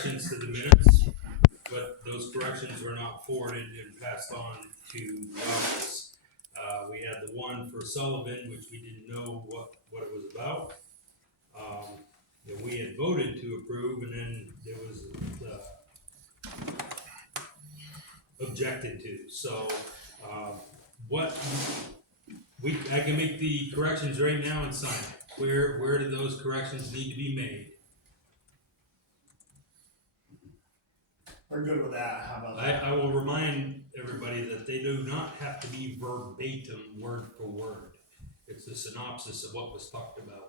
corrections to the minutes, but those corrections were not forwarded and passed on to the office. We had the one for Sullivan, which we didn't know what it was about. That we had voted to approve, and then there was objected to. So, I can make the corrections right now and sign it. Where do those corrections need to be made? We're good with that. How about that? I will remind everybody that they do not have to be verbatim, word for word. It's a synopsis of what was talked about.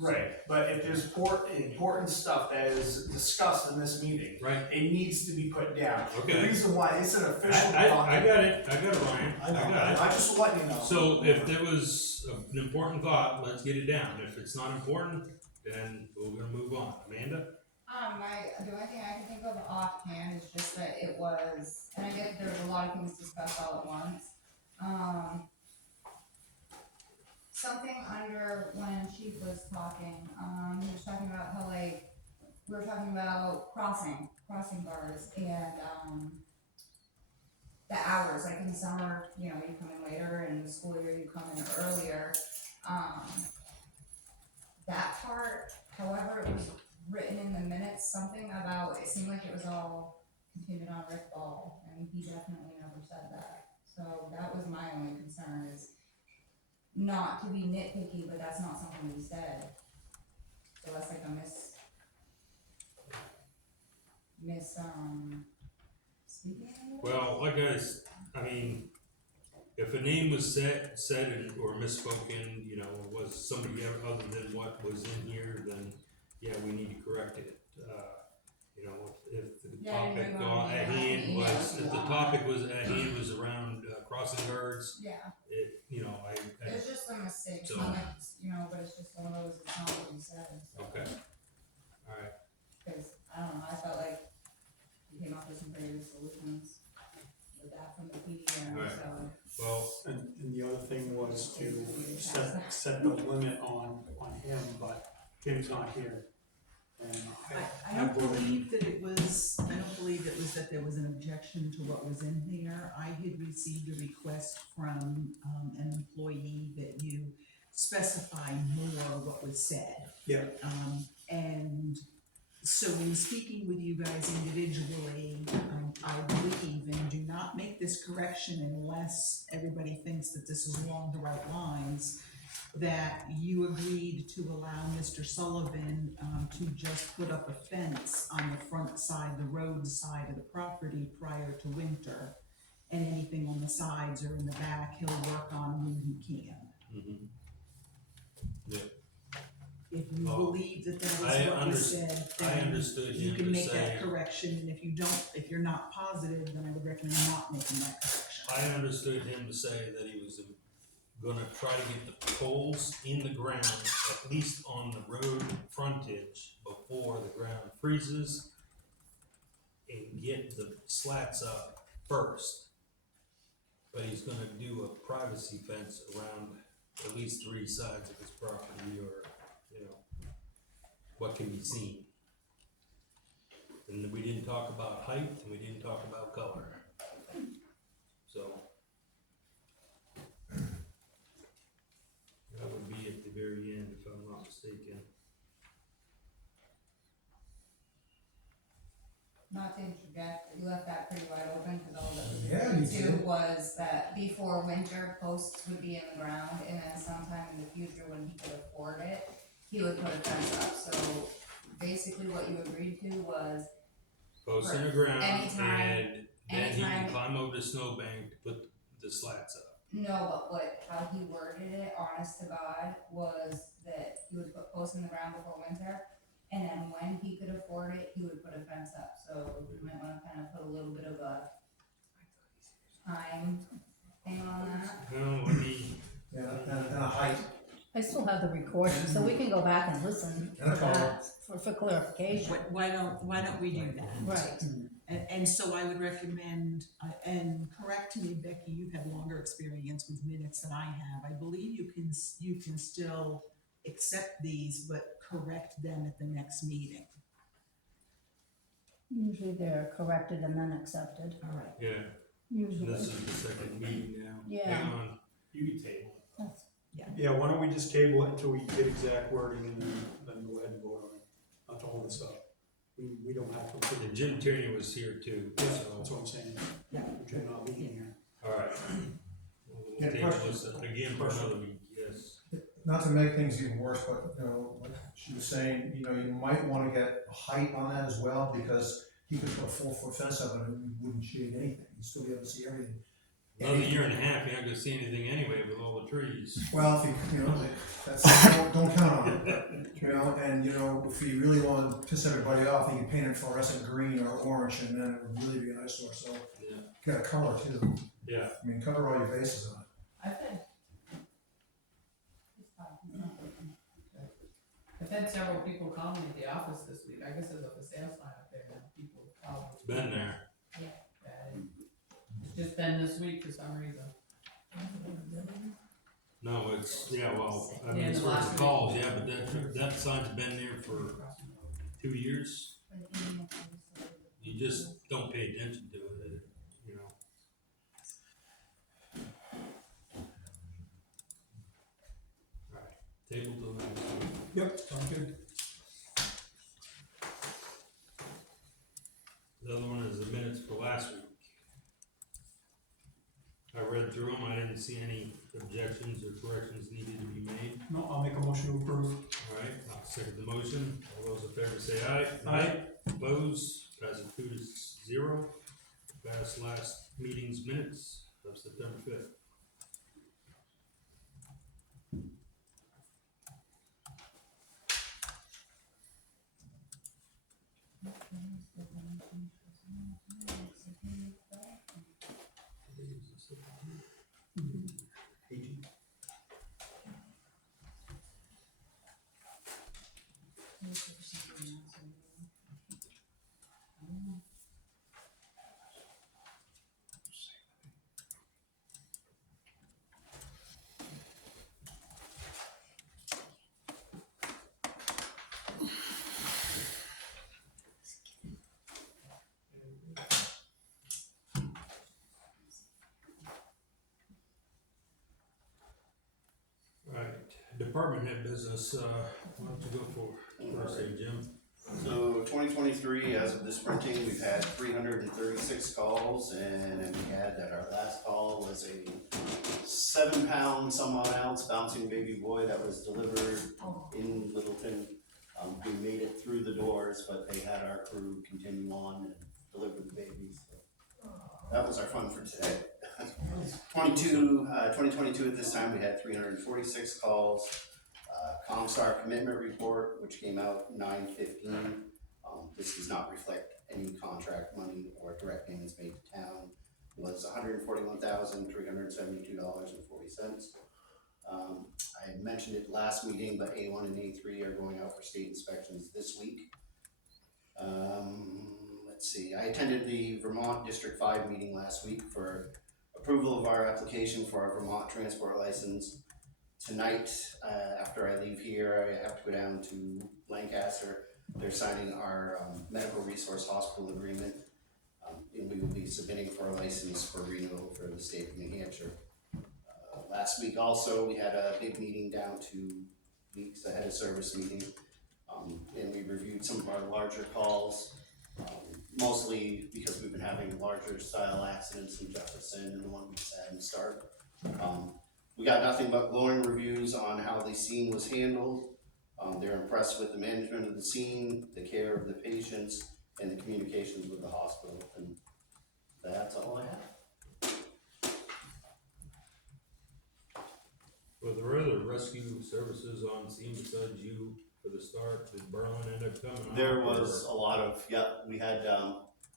Right, but if there's important stuff that is discussed in this meeting, Right. it needs to be put down. Okay. The reason why it's an official I document. got it, Ryan. I know. got it. I just want you to know. So if there was an important thought, let's get it down. If it's not important, then we're gonna move on. Amanda? The only thing I can think of offhand is just that it was, and I get there was a lot of things discussed all at once. Something under when Chief was talking, he was talking about how we were talking about crossing guards and, the hours, like in the summer, you come in later, and in the school year, you come in earlier. That part, however it was written in the minutes, something about, it seemed like it was all contingent on Rick Ball, and he definitely never said that. So that was my only concern, is not to be nitpicky, but that's not something he said. So that's like a speaking? Well, I mean, if a name was said or misspoken, was somebody other than what was in here, then yeah, we need to correct it. If the topic was at hand was around crossing guards, Yeah, it's just a mistake, So- it's not like, but it's just one of those, it's not what he said. So. Okay. All right. Cause I don't know, I felt like he came up with some pretty good solutions with that from the PDM, Right. so. Well, And the other thing was to set the limit on him, but Tim's not here. And I don't believe that it was that there was an objection to what was in there. I had received a request from an employee that you specify more what was said. Yeah. And so in speaking with you guys individually, I believe, and do not make this correction unless everybody thinks that this is along the right lines, that you agreed to allow Mr. Sullivan to just put up a fence on the front side, the road side of the property prior to winter, and anything on the sides or in the back, he'll work on when he can. mm-hmm. Yeah. If you believe that that I was what was said, I then understood you him can to make say. that correction, and if you're not positive, then I would recommend not making that correction. I understood him to say that he was gonna try to get the poles in the ground, at least on the road frontage, before the ground freezes, and get the slats up first. But he's gonna do a privacy fence around at least 3 sides of his property, or, what can be seen. And we didn't talk about height, and we didn't talk about color. So. That would be at the very end, if I'm not mistaken. Not to interject, you left that pretty wide open, cause all that Yeah, was you agreed to did. was that before winter, posts would be in the ground, and then sometime in the future, when he could afford it, he would put a fence up, so basically what you agreed to was, Posts in the ground, Anytime- and then he can anytime- climb over the snowbank to put the slats up. no, but how he worded it, honest to God, was that he would put posts in the ground before winter, and then when he could afford it, he would put a fence up, so you might wanna kind of put a little bit of a time thing on that. No, I mean, Yeah, and a height. I still have the recording, so we can go back and listen for that, for clarification. Why don't we do that? Right. And so I would recommend, and correct me, Becky, you've had longer experience with minutes than I have. I believe you can still accept these, but correct them at the next meeting. Usually they're corrected and then accepted, All right. Yeah, and usually. this is the second meeting now. Yeah. Hang on. You can table it. That's, Yeah, why don't we just table it until we get exact wording and then go ahead and vote on it, not to hold this up. We don't have to. And Jim Tierney was here too, Yeah, so. that's what I'm saying. Yeah. Jim not being here. Alright. Yeah, We'll table question. this again for another week, yes. Not to make things even worse, but, you know, like she was saying, you know, you might wanna get a height on that as well, because he could put a 4-foot fence up and it wouldn't shade anything, you'd still be able to see everything. Another year and a half, you're not gonna see anything anyway with all the trees. Well, if you know, that's, don't count on it, you know, and, you know, if you really want to piss everybody off, you can paint it fluorescent green or orange, and then it would really be an eyesore, so, Yeah. get a color too, Yeah, I mean, cover all your bases on it. I've had several people call me at the office this week, I guess there's a for sale sign up there now, people call me. it's been there. And it's just been this week for some reason. No, it's, yeah, well, I mean, Yeah, as the far as last the calls, yeah, but that sign's been there for 2 years. You just don't pay attention to it, you know. Alright, table till next week. Yep, sounds good. The other one is the minutes for last week. I read through them, I didn't see any objections or corrections needed to be made. No, I'll make a motion to approve. Alright, I'll second the motion, all those in favor say aye. Aye. Opposed, passes 2-0. Pass last meeting's minutes of September 5th. Right, department head business, why don't you go for first, say, Jim? So 2023, as of this printing, we've had 336 calls, and we had that our last call was a 7-pound some odd ounce bouncing baby boy that was delivered in Littleton. We made it through the doors, but they had our crew continue on and deliver the babies. So that was our fun for today. 2022 at this time, we had 346 calls. Comstar commitment report, which came out 9/15. This does not reflect any contract money or direct payments made to town. Was $141,372.40. I had mentioned it last meeting, but A1 and A3 are going out for state inspections this week. Let's see, I attended the Vermont District 5 meeting last week for approval of our application for our Vermont transport license. Tonight, after I leave here, I have to go down to Lancaster. They're signing our medical resource hospital agreement, and we will be submitting for a license for renewal for the state of New Hampshire. Last week also, we had a big meeting down 2 weeks ahead of service meeting, and we reviewed some of our larger calls, mostly because we've been having larger style accidents in Jefferson and the one we just had in Stark. We got nothing but glowing reviews on how the scene was handled. They're impressed with the management of the scene, the care of the patients, and the communications with the hospital, and that's all I have. Were there other rescue services on scene besides you for the start? Did Berlin end up coming out? There was a lot of, we had,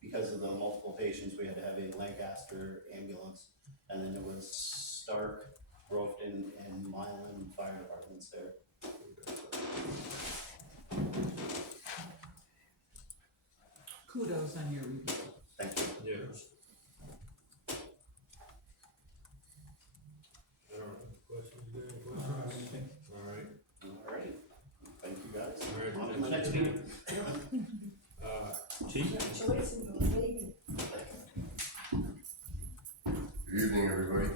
because of the multiple patients, we had to have a Lancaster ambulance, and then there was Stark, Grofton, and Milan fire departments there. Kudos on your review. Thank you. Yeah. I don't have any questions, you got any questions? Alright, Alright, thank you guys. alright. On to the next meeting. Chief? Good evening, everybody.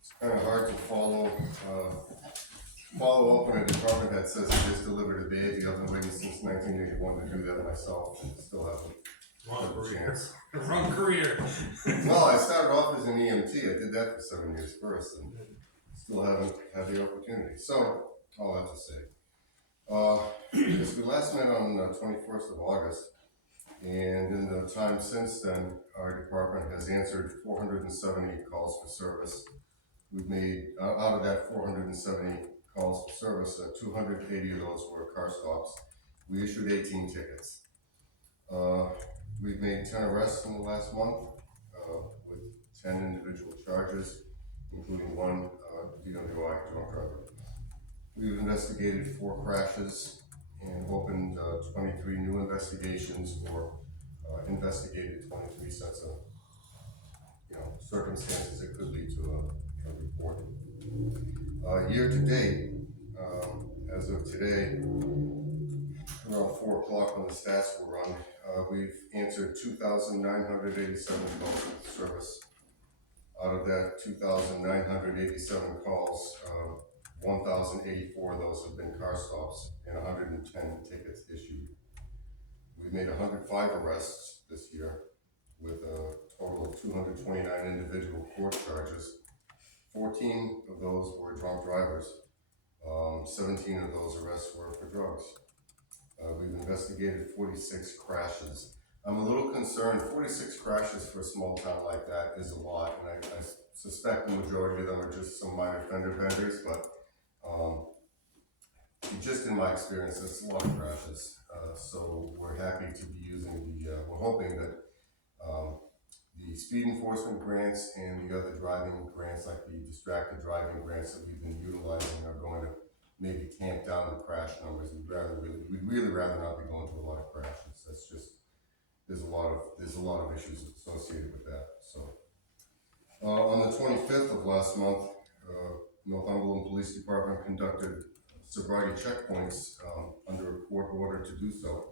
It's kind of hard to follow up on a department that says it just delivered a baby. I've been waiting since 1981 to do that myself, and still haven't Wrong had the career. chance. Wrong career. Well, I started off as an EMT. I did that for 7 years first, and still haven't had the opportunity. So, all I have to say. Because we last met on the 21st of August, and in the time since then, our department has answered 470 calls for service. We've made, out of that 470 calls for service, 280 of those were car stops. We issued 18 tickets. We've made 10 arrests in the last month, with 10 individual charges, including one DWI drunk driver. We've investigated 4 crashes and opened 23 new investigations, or investigated 23 sets of circumstances that could lead to a report. Year to date, as of today, around 4 o'clock when the stats were run, we've answered 2,987 calls for service. Out of that 2,987 calls, 1,084 of those have been car stops and 110 tickets issued. We've made 105 arrests this year, with a total of 229 individual court charges. 14 of those were drunk drivers. 17 of those arrests were for drugs. We've investigated 46 crashes. I'm a little concerned. 46 crashes for a small town like that is a lot, and I suspect the majority of them are just some minor fender benders, but just in my experience, that's a lot of crashes. So we're happy to be using we're hoping that the speed enforcement grants and the other driving grants, like the distracted driving grants that we've been utilizing, are going to maybe tamp down the crash numbers. We'd really rather not be going through a lot of crashes. That's just, there's a lot of issues associated with that. So on the 25th of last month, Northumberland Police Department conducted sobriety checkpoints under a court order to do so.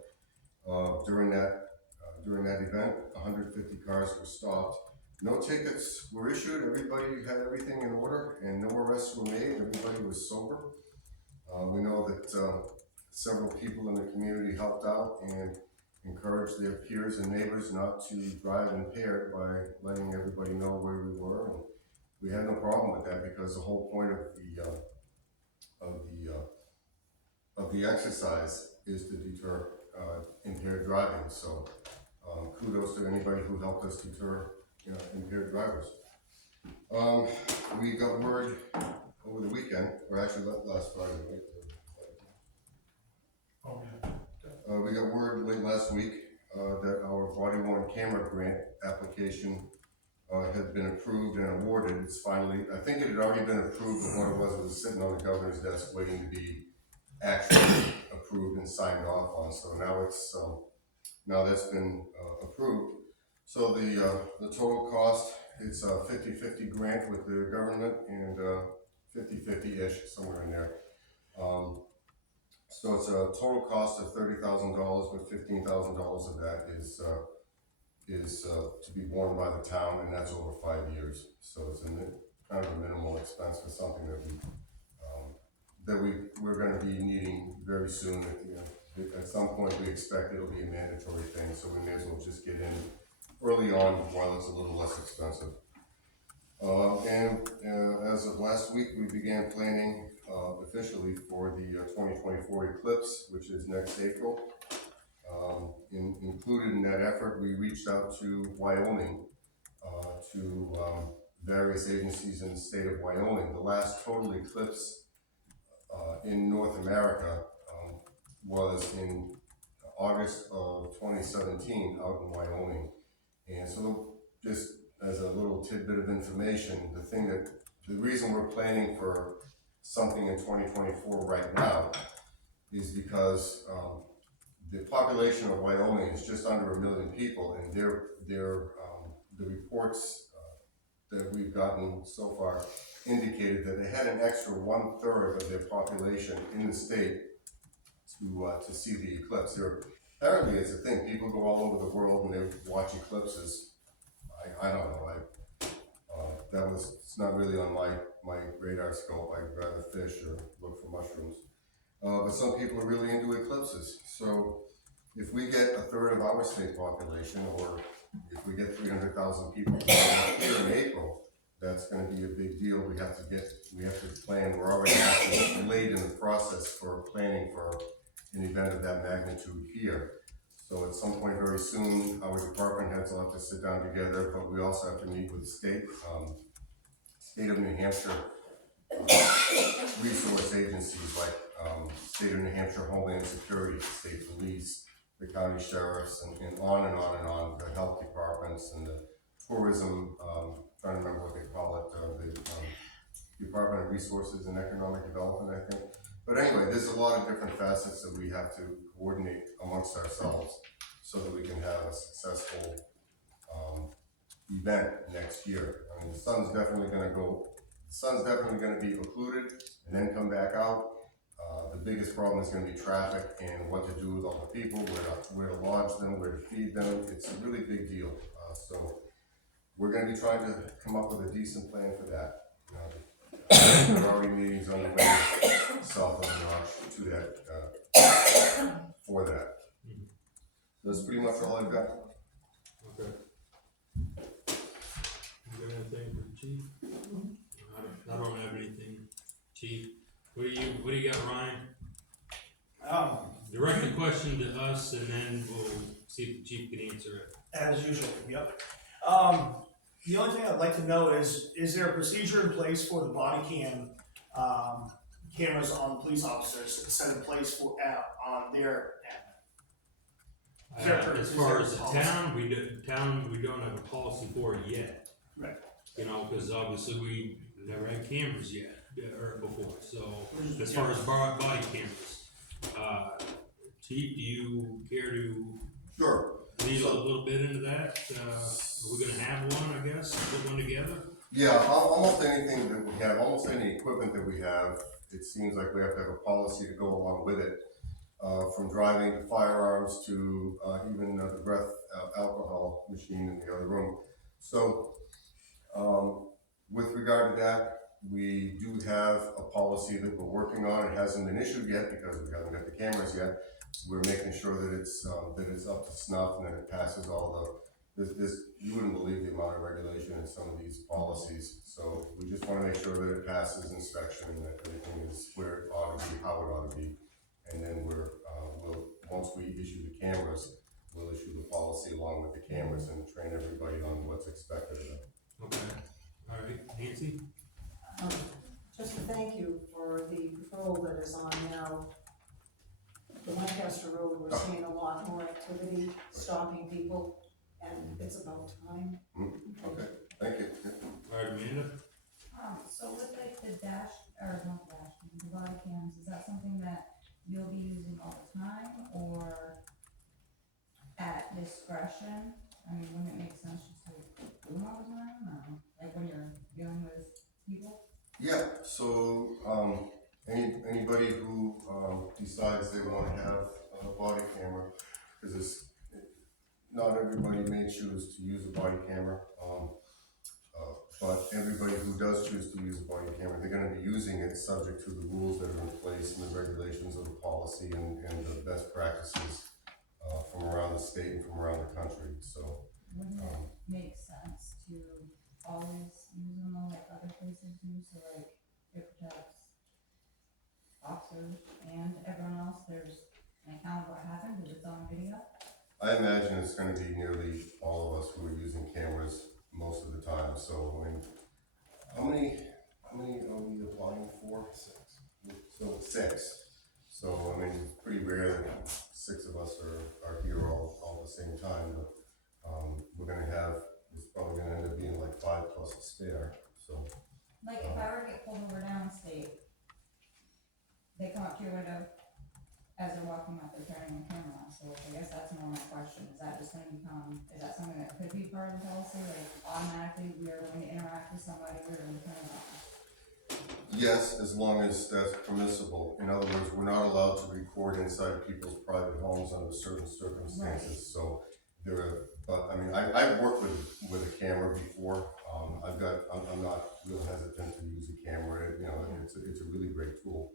During that event, 150 cars were stopped. No tickets were issued. Everybody had everything in order, and no arrests were made. Everybody was sober. We know that several people in the community helped out and encouraged their peers and neighbors not to drive impaired by letting everybody know where we were. And we had no problem with that, because the whole point of the exercise is to deter impaired driving. So kudos to anybody who helped us deter impaired drivers. We got word over the weekend, or actually last Friday, right? Oh, yeah. We got word late last week that our body-worn camera grant application had been approved and awarded. It's finally, I think it had already been approved, but what it was sitting on the governor's desk waiting to be actually approved and signed off on. So now it's now that's been approved. So the total cost, it's a 50-50 grant with the government, and 50-50-ish, somewhere in there. So it's a total cost of $30,000, but $15,000 of that is to be borne by the town, and that's over 5 years. So it's kind of a minimal expense for something that we're going to be needing very soon. At some point, we expect it'll be a mandatory thing, so we may as well just get in early on while it's a little less expensive. As of last week, we began planning officially for the 2024 eclipse, which is next April. Included in that effort, we reached out to Wyoming, to various agencies in the state of Wyoming. The last total eclipse in North America was in August of 2017 out in Wyoming. And so, just as a little tidbit of information, the reason we're planning for something in 2024 right now is because the population of Wyoming is just under 1 million people, and the reports that we've gotten so far indicated that they had an extra 1/3 of their population in the state to see the eclipse. apparently it's a thing, people go all over the world and they watch eclipses. I don't know, it's not really on my radar scope, I'd rather fish or look for mushrooms. But some people are really into eclipses, so if we get a third of our state population, or if we get 300,000 people here in April, that's gonna be a big deal. We have to plan, we're already actually late in the process for planning for an event of that magnitude here. So at some point very soon, our department heads will have to sit down together, but we also have to meet with the state of New Hampshire resource agencies like State of New Hampshire Homeland Security, State Police, the county sheriffs, and on and on and on, the health departments and the tourism, trying to remember what they call it, the Department of Resources and Economic Development, I think. But anyway, there's a lot of different facets that we have to coordinate amongst ourselves so that we can have a successful event next year. I mean, the sun's definitely gonna be occluded and then come back out. The biggest problem is gonna be traffic and what to do with all the people, where to lodge them, where to feed them. It's a really big deal. So we're gonna be trying to come up with a decent plan for that. There are already meetings on the way south of the Notch to that, for that. That's pretty much all I've got. Okay. You got anything for the chief? I don't have anything, chief. What do you got, Ryan? Direct the question to us and then we'll see if the chief can answer it. As usual, yep. The only thing I'd like to know is there a procedure in place for the body cam, cameras on police officers set in place for, on their end? Is there As far as the policy? town, we don't have a policy for it yet. Right. You know, because obviously we never had cameras yet, or before, so as far as body cameras. Chief, do you care to Sure. lead a little bit into that? Are we gonna have one, I guess, put one together? Yeah, almost anything that we have, almost any equipment that we have, it seems like we have to have a policy to go along with it. From driving to firearms to even the breath alcohol machine in the other room. So with regard to that, we do have a policy that we're working on. It hasn't been issued yet because we haven't got the cameras yet. We're making sure that it's up to snuff and that it passes all you wouldn't believe the amount of regulation in some of these policies. So we just want to make sure that it passes inspection and that everything is where it ought to be, how it ought to be. And then once we issue the cameras, we'll issue the policy along with the cameras and train everybody on what's expected of them. Okay, all right, Nancy? Just to thank you for the patrol that is on now. The Lancaster Road, we're seeing a lot more activity, stopping people, and it's about time. Okay, thank you. All right, Amanda? So with like the the body cams, is that something that you'll be using all the time or at discretion? I mean, wouldn't it make sense just to do them all the time, or like when you're dealing with people? Yeah, so anybody who decides they want to have a body camera, because not everybody may choose to use a body camera, but everybody who does choose to use a body camera, they're going to be using it subject to the rules that are in place and the regulations of the policy and the best practices from around the state and from around the country. So Wouldn't it make sense to always use them though, like other places do, so like it protects officers and everyone else? There's an account of what happened, if it's on video. I imagine it's going to be nearly all of us who are using cameras most of the time. So I mean, how many are we applying for? 6. So 6. So I mean, it's pretty rare that 6 of us are here all at the same time. But it's probably going to end up being like 5 plus a spare. So Like if I were to get pulled over downstate, they come up to your window as they're walking up, they're turning the camera on, so I guess that's more my question, is that just gonna is that something that could be part of the policy, like automatically we are going to interact with somebody, we're going to turn it on? Yes, as long as that's permissible. In other words, we're not allowed to record inside people's private homes under certain circumstances, so there are, but, I mean, I've worked with a camera before. I'm not real hesitant to use a camera, you know, it's a really great tool.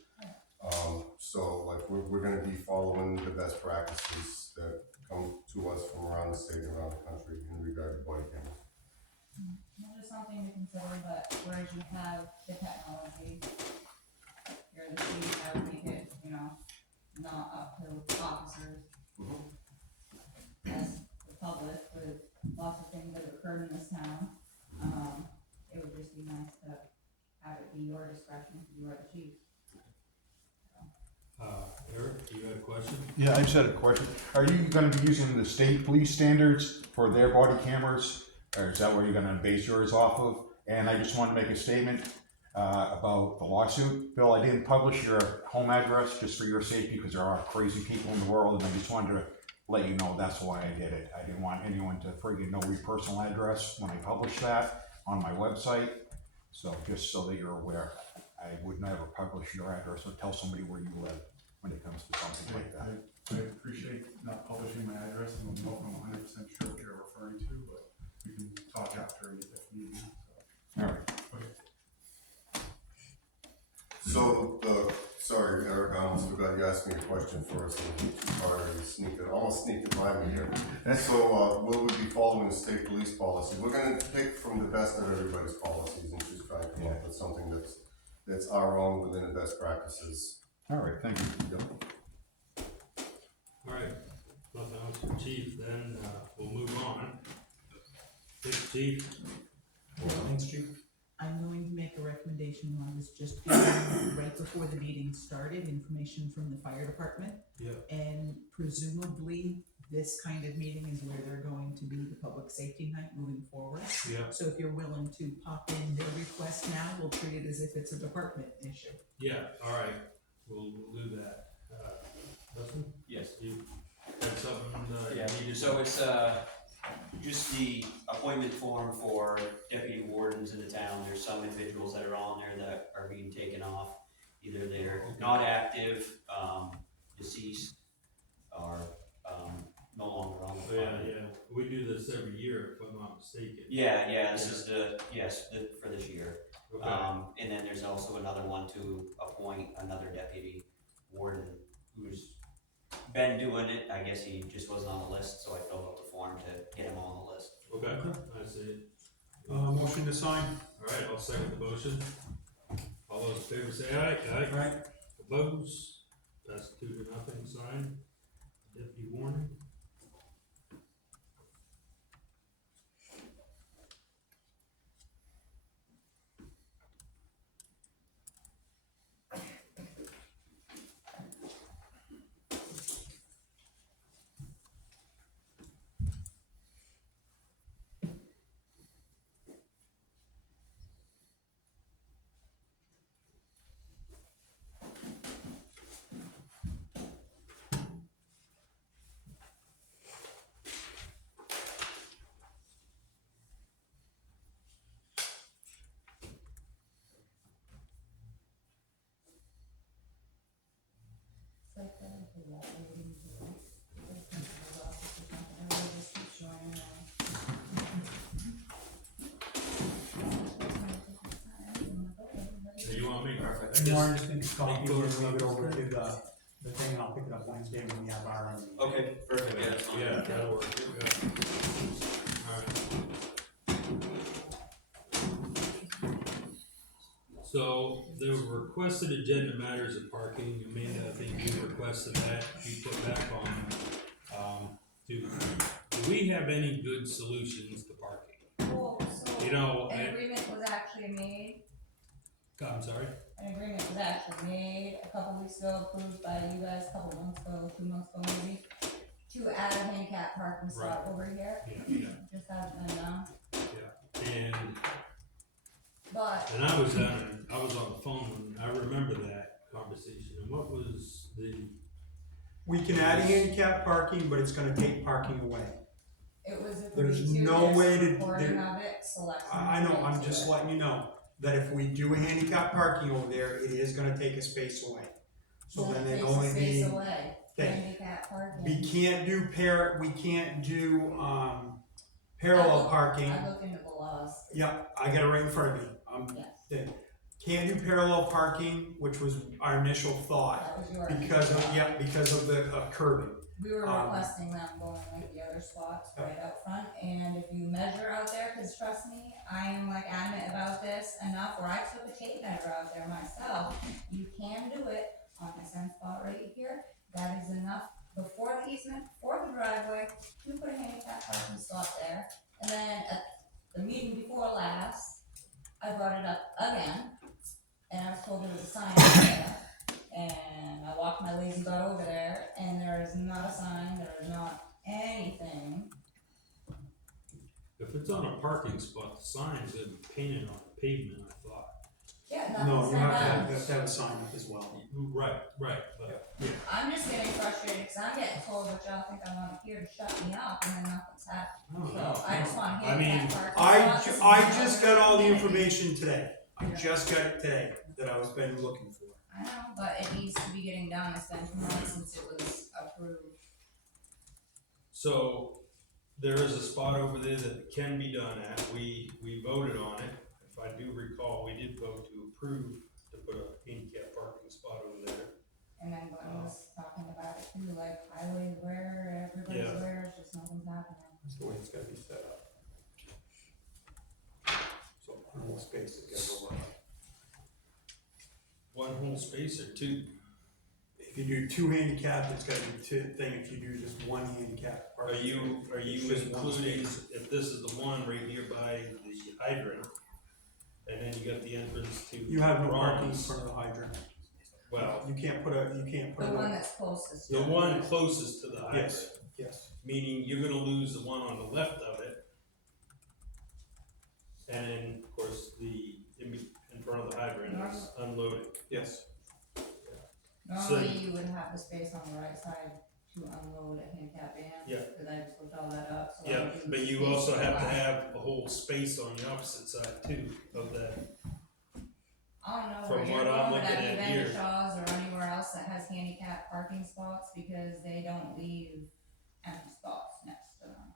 So like, we're gonna be following the best practices that come to us from around the state and around the country in regard to body cameras. Well, just something to consider, but whereas you have the technology, you're the chief, I would make it, you know, not up to officers. As the public, with lots of things that have occurred in this town, it would just be nice to have it be your discretion, because you are the chief. Eric, you had a question? Yeah, I just had a question. Are you gonna be using the state police standards for their body cameras? Or is that what you're gonna base yours off of? And I just wanted to make a statement, about the lawsuit. Bill, I didn't publish your home address just for your safety, because there are crazy people in the world, and I just wanted to let you know that's why I did it. I didn't want anyone to friggin' know your personal address when I published that on my website. So, just so that you're aware, I would never publish your address or tell somebody where you live when it comes to something like that. I appreciate not publishing my address, and I'm not 100% sure what you're referring to, but we can talk after if need be. So. All right. Okay. So, sorry, Eric, I almost forgot you asked me a question first, and almost sneaked it by me here. So, will we be following the state police policy? We're gonna pick from the best of everybody's policies and just try and come up with something that's our own within the best practices. All right, thank you. Yep. All right, nothing else for chief, then, we'll move on. Thanks, chief. Thanks, Chief. I'm going to make a recommendation on this, just given right before the meeting started, information from the fire department. Yeah. And presumably, this kind of meeting is where they're going to be the public safety night moving forward. Yeah. So if you're willing to pop in their request now, we'll treat it as if it's a department issue. Yeah, all right, we'll do that. Dustin? Yes. You had something, Yeah, you needed? so it's, just the appointment form for deputy wardens in the town. There's some individuals that are on there that are being taken off. Either they're not active, deceased, or, no longer on the Yeah, plan. yeah, we do this every year, if I'm not mistaken. Yeah, this is for this year. Okay, And then there's also another one to appoint another deputy warden who's been doing it. I guess he just wasn't on the list, so I filled out the form to get him on the list. okay, I see it. Motion to sign. All right, I'll second the motion. All those in favor say aye. Aye. Opposed? That's 2-0, sign. Deputy warning. It's like that, I feel that way, we need to go. There's principal's office or something, everybody just keeps joining So you want me? Perfect. And Warren, just make a copy, we'll leave it over to the thing, and I'll pick it up Wednesday when we have our. Okay, perfect, yeah, that's fine. Yeah, that'll work, yeah. Alright. So, the requested agenda matters of parking, Amanda, I think you requested that, you put back on. Do we have any good solutions to parking? Well, so, You know, an agreement was actually made, I'm sorry? an agreement was actually made a couple weeks ago, approved by you guys, a couple months ago, 2 months ago maybe, to add a handicap parking spot over here, Yeah, just hasn't been done, and but I was on the phone, and I remember that conversation, and what was the, We can add handicap parking, but it's gonna take parking away. it was There's agreed to, no way there's to- recording there- of it, selectman. I know, I'm agreed to just it. letting you know, that if we do a handicap parking over there, it is gonna take a space away. So then there'd Takes a only space be, away, okay, handicap parking. we can't do parallel parking. I looked into the laws. Yep, I got it right in front of me. Yes, Can't do parallel parking, which was our initial thought, that was yours. because of the curbing. We were requesting them going like the other spots right out front, and if you measure out there, cause trust me, I am like adamant about this enough, where I took a tape measure out there myself. You can do it on this end spot right here, that is enough before the easement, before the driveway, to put a handicap parking spot there. And then at the meeting before last, I brought it up again, and I was told there was a sign out there. And I walked my lazy butt over there, and there is not a sign, there is not anything. If it's on a parking spot, the sign's gonna be painted on the pavement, I thought. Yeah, No, nothing's you said have that. to have a sign up as well. Right, but, I'm just getting frustrated, cause I'm getting told what y'all think I want here to shut me up, and then nothing's happening. So I just want I mean, handicap parking spots. I just got all the information today. I just got it today that I was been looking for. I know, but it needs to be getting done, it's been 2 months since it was approved. so there is a spot over there that can be done at, we voted on it. If I do recall, we did vote to approve to put a handicap parking spot over there. And then Glenn was talking about it too, like highways where, everybody's Yeah. where, it's just nothing's happening. That's the way it's gotta be set up. So, one whole space is gotta go right. One whole space or two? If you do two handicap, it's gotta be two thing, if you do just one handicap. Are you it's just one including, space. if this is the one right here by the hydrant, and then you got the entrance to. You have no parking in Ron's, front of the hydrant. Well, You can't put The one that's closest. the one closest to the hydrant. Yes, yes. Meaning you're gonna lose the one on the left of it. And then, of course, the, in front of the hydrant is unloading. Yes. Normally you would have the space on the right side to unload a handicap van. Yeah. Cause I just looked all that up, so. I Yeah, would use but you space also to the have to left. have a whole space on the opposite side too of that. I don't know From where you're what I'm going with looking any at here. vendor Shaws or anywhere else that has handicap parking spots, because they don't leave empty spots next to them.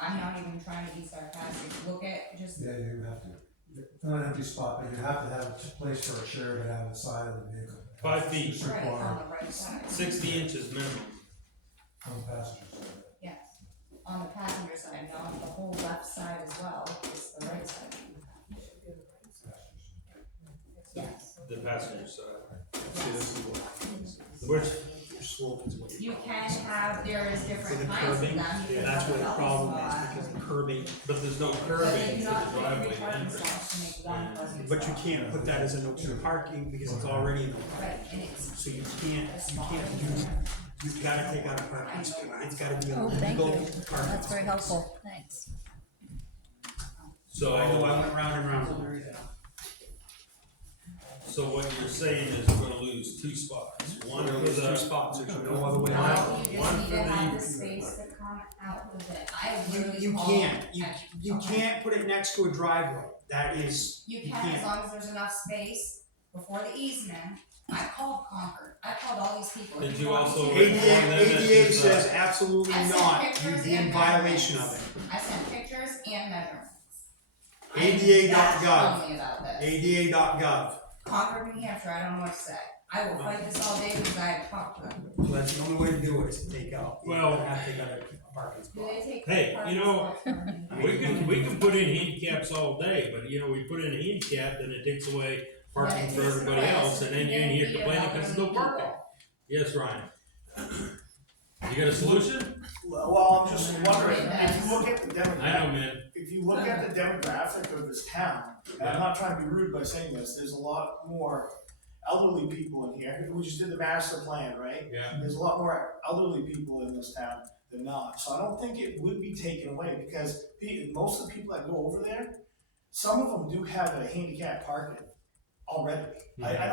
I'm not even trying to be sarcastic, look at just, Yeah, you have to. It's not an empty spot, but you have to have a place for a chair to have the side of the vehicle. 5 feet. It's right on required the right side. 60 inches minimum. on the passenger side. Yes, on the passenger side, not the whole left side as well, it's the right side. Yes, The passenger side. See, this is what, Which, your slope is what. you can have, there is For different the kinds of curbing, them. You can that's have where the a problem double is, spot, because the curbing, but there's no but they curbing do to the not take driveway three parking entrance. spots to make one parking but you spot. can't put that as an open parking because it's already in the Right, and it's So you can't do, you've gotta take out a parking space, it's gotta be a Oh, thank legal you. parking. That's very helpful, thanks. So, I know, I went round and round. so what you're saying is we're gonna lose 2 spots. One for There's two the, spots, there's no other way No, around. you one just need for to have the- the space to come out with it. I You, literally you called. can't, you Okay. can't put it next to a driveway, that is, You you can, as can't. long as there's enough space before the easement. I called Concord, I called all these people. Did If you want also to- inform ADA, them that ADA there's says a- absolutely I sent not, pictures you'd be in and violation of measurements. it. I sent pictures and measurements. ADA.gov. That's me about this. ADA.gov, Concord, New Hampshire, I don't know what to say. I will fight this all day because I have talked to them. so that's the only way to do it, is to take out, you Well- have to take out a parking Do spot. they take? Hey, parking you know, spots from me? we can put in handicaps all day, but you know, we put in a handicap, then it takes away But parking it for takes everybody away, else, so and then you're in then here be complaining about because there's no people. parking. Yes, Ryan? You got a solution? Well, I'm just wondering, if you look at the I know, demographic, man. if you look at the demographic of this town, and I'm not trying to be rude by saying this, there's a lot more elderly people in here. We just did the master plan, right? Yeah. There's a lot more elderly people in this town than not, so I don't think it would be taken away, because most of the people that go over there, some of them do have a handicap parking already. I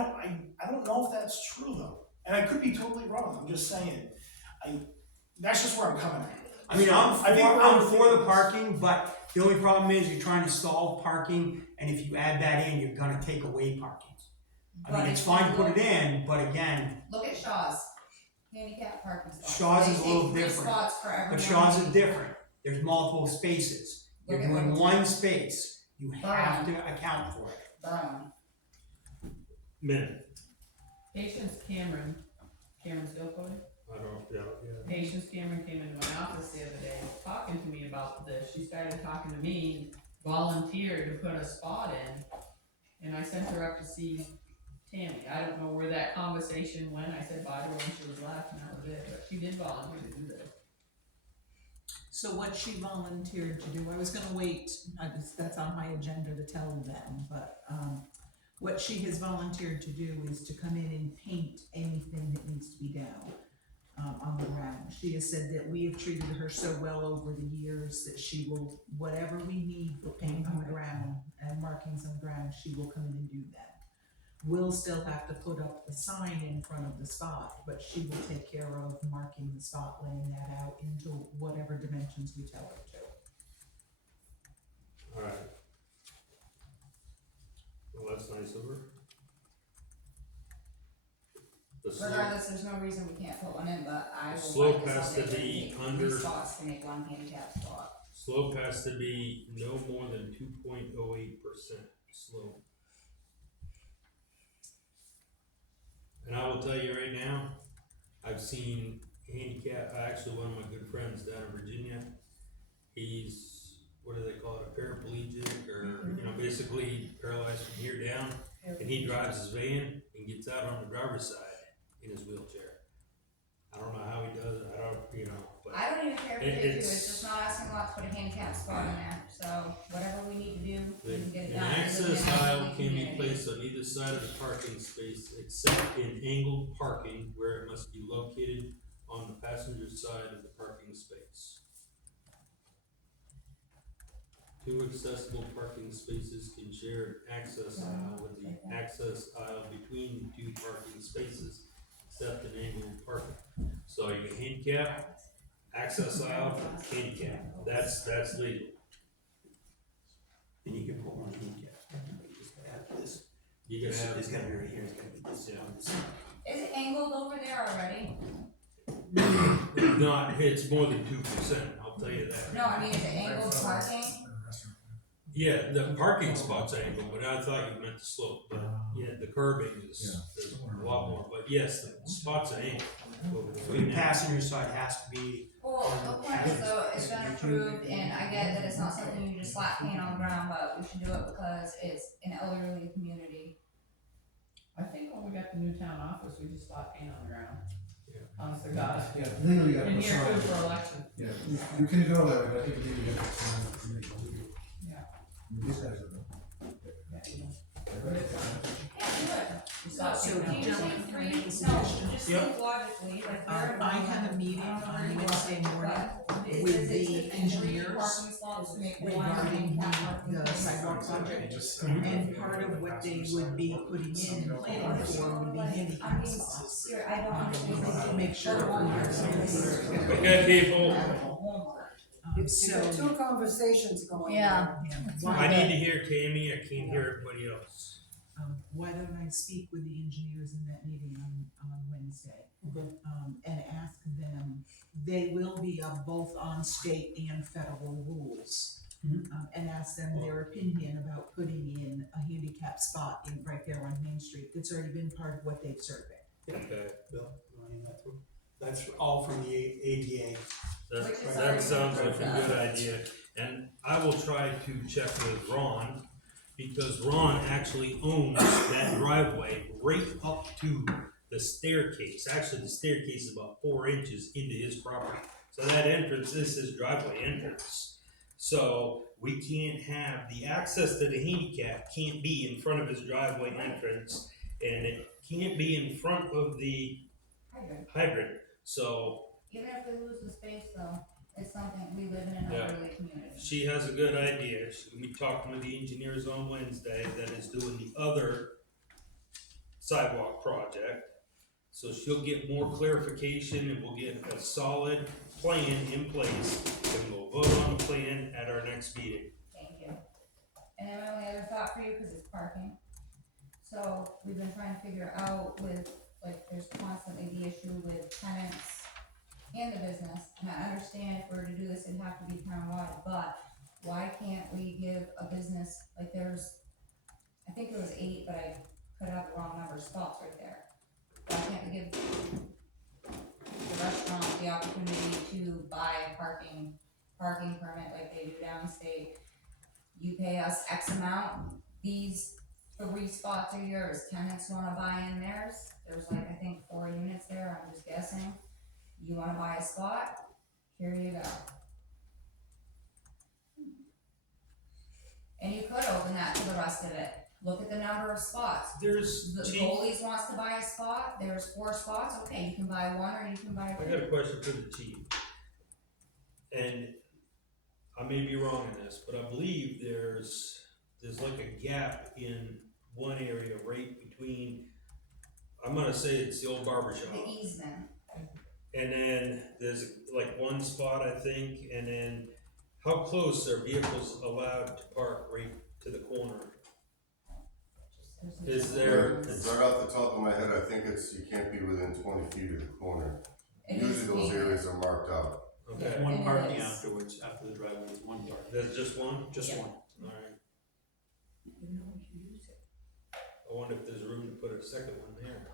don't know if that's true though, and I could be totally wrong, I'm just saying. That's just where I'm coming at. I mean, I'm I think we're I'm overthinking for the this. parking, but the only problem is you're trying to solve parking, and if you add that in, you're gonna take away parking. I But mean, it's if you fine to put look- it in, but again, Look at Shaw's, handicap parking spots. Shaw's They is a little take 3 different. spots for everyone. but Shaw's is different. There's multiple spaces. You're Look at doing Littleton. one space. You have to account for it. Berlin. Minute, Patience Cameron's still coding? I don't, yeah. Patience Cameron came into my office the other day, talking to me about this, she started talking to me, volunteered to put a spot in, and I sent her up to see Tammy, I don't know where that conversation went, I said bye to her when she was left, and that was it, but she did volunteer to do this. So what she volunteered to do, I was gonna wait, that's on my agenda to tell them, but, what she has volunteered to do is to come in and paint anything that needs to be down, on the ground. She has said that we have treated her so well over the years that she will, whatever we need for paint on the ground and markings on the ground, she will come in and do that. We'll still have to put up the sign in front of the spot, but she will take care of marking the spot, laying that out into whatever dimensions we tell her to. Alright. Well, that's nice of her. The slope, Regardless, there's no reason we can't put one in, but I will. Slope fight this has all to day. be Take under- 3 spots to make one handicap spot. slope has to be no more than 2.08% slope. And I will tell you right now, I've seen handicap, actually one of my good friends down in Virginia, he's, what do they call it, a paraplegic, or, you know, basically paralyzed from here down, and he drives his van and gets out on the driver's side in his wheelchair. I don't know how he does it, I don't, you know, but I don't even care if we do, It's- it's just not asking a lot to put a handicap spot in there, so whatever we need to do, we can get it an done. access It's an aisle elderly can be community. placed on either side of the parking space except in angled parking where it must be located on the passenger side of the parking space. 2 accessible parking spaces can share an access aisle with the access aisle between the 2 parking spaces, except in angled parking. So you can handicap, access aisle, handicap, that's legal. And you can put one handicap. Just add this. You can have, It's gotta be right here, it's gotta be this on this side. Is it angled over there already? not, it's more than 2%, I'll tell you that. No, I mean, is it angled parking? Yeah, the parking spot's angled, but I thought you meant the slope, but yeah, the curbing is a lot more, but yes, the spot's an angle. over there So the right now. passenger side has to be, Well, the point is though, it's been approved, and I get that it's not something you just slap paint on the ground, but we should do it because it's an elderly community. I think when we got the new town office, we just slapped paint on the ground. Yeah. Honest to God. Yeah, legally, you gotta In put here sign. too for election. Yeah, you can go there, but I think you need to get the sign. Yeah. These guys are. But it's, Yeah, do it. we slapped So, paint on Do it. you gentlemen, think can I make a 3, no, suggestion? just Yep. think logically, like you're. I have a meeting I don't know where on you are, Wednesday morning but it with says the it's just engineers parking spots to make one regarding handicap parking the place. sidewalk project. Just- And part of what they would be putting in and planning for would be I handicap mean, spots. here, I don't understand. Make sure for Okay, people, You've got 2 conversations going. Yeah. I need to hear Tammy, I can't hear everybody else. Why don't I speak with the engineers in that meeting on Wednesday? And ask them, they will be both on state and federal rules. And ask them their opinion about putting in a handicap spot right there on Main Street, that's already been part of what they've surveyed. Okay, Bill, that's all from the ADA. that sounds like a good idea, and I will try to check with Ron, because Ron actually owns that driveway right up to the staircase. Actually, the staircase is about 4 inches into his property. So that entrance is his driveway entrance. So we can't have, the access to the handicap can't be in front of his driveway entrance, and it can't be in front of the hydrant. So Even if we lose the space though, it's something, we live in an Yeah. elderly community. she has a good idea. She's gonna be talking with the engineers on Wednesday that is doing the other sidewalk project. So she'll get more clarification and we'll get a solid plan in place, and we'll vote on the plan at our next meeting. Thank you. And then my only other thought for you, cause it's parking. So we've been trying to figure out with, like, there's constantly the issue with tenants and the business. And I understand if we were to do this, it'd have to be townwide, but why can't we give a business, like there's, I think it was 8, but I could have the wrong number of spots right there. Why can't we give the restaurant the opportunity to buy a parking permit like they do downstate? You pay us X amount, these 3 spots are yours, tenants wanna buy in theirs, there's like, I think 4 units there, I'm just guessing. You wanna buy a spot, here you go. And you could open that to the rest of it, look at the number of spots. There's, The Chief, goalies wants to buy a spot, there's 4 spots, okay, you can buy 1 or you can buy I 2. got a question for the chief. And I may be wrong in this, but I believe there's like a gap in one area right between, I'm gonna say it's the old barber shop. The easement, And then there's like one spot, I think, and then how close are vehicles allowed to park right to the corner? Is there, Right off the top of my head, I think it's, you can't be within 20 feet of the corner. It is Usually those painted. areas are marked out. okay, There's one And it parking is. afterwards, after the driveway, there's one parking, there's just one? just Yeah. one. Alright. I wonder if there's room to put a second one there.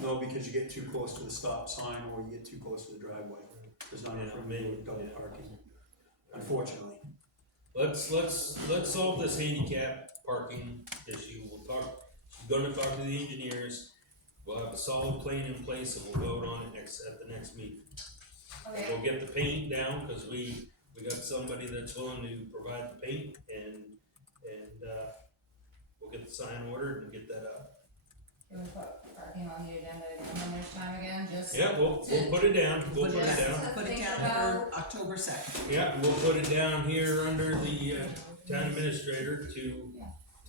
No, because you get too close to the stop sign or you get too close to the driveway. There's not enough room with double parking, unfortunately. Let's solve this handicap parking issue. We'll talk, she's gonna talk to the engineers. We'll have a solid plan in place and we'll vote on it at the next meeting. okay, We'll get the paint down, cause we got somebody that's willing to provide the paint and, we'll get the sign ordered and get that up. can we put parking on the agenda again when there's time again, just? Yeah, we'll put it down, we'll put it Just down. to Put it think down about- for October 2nd. Yeah, we'll put it down here under the, town administrator to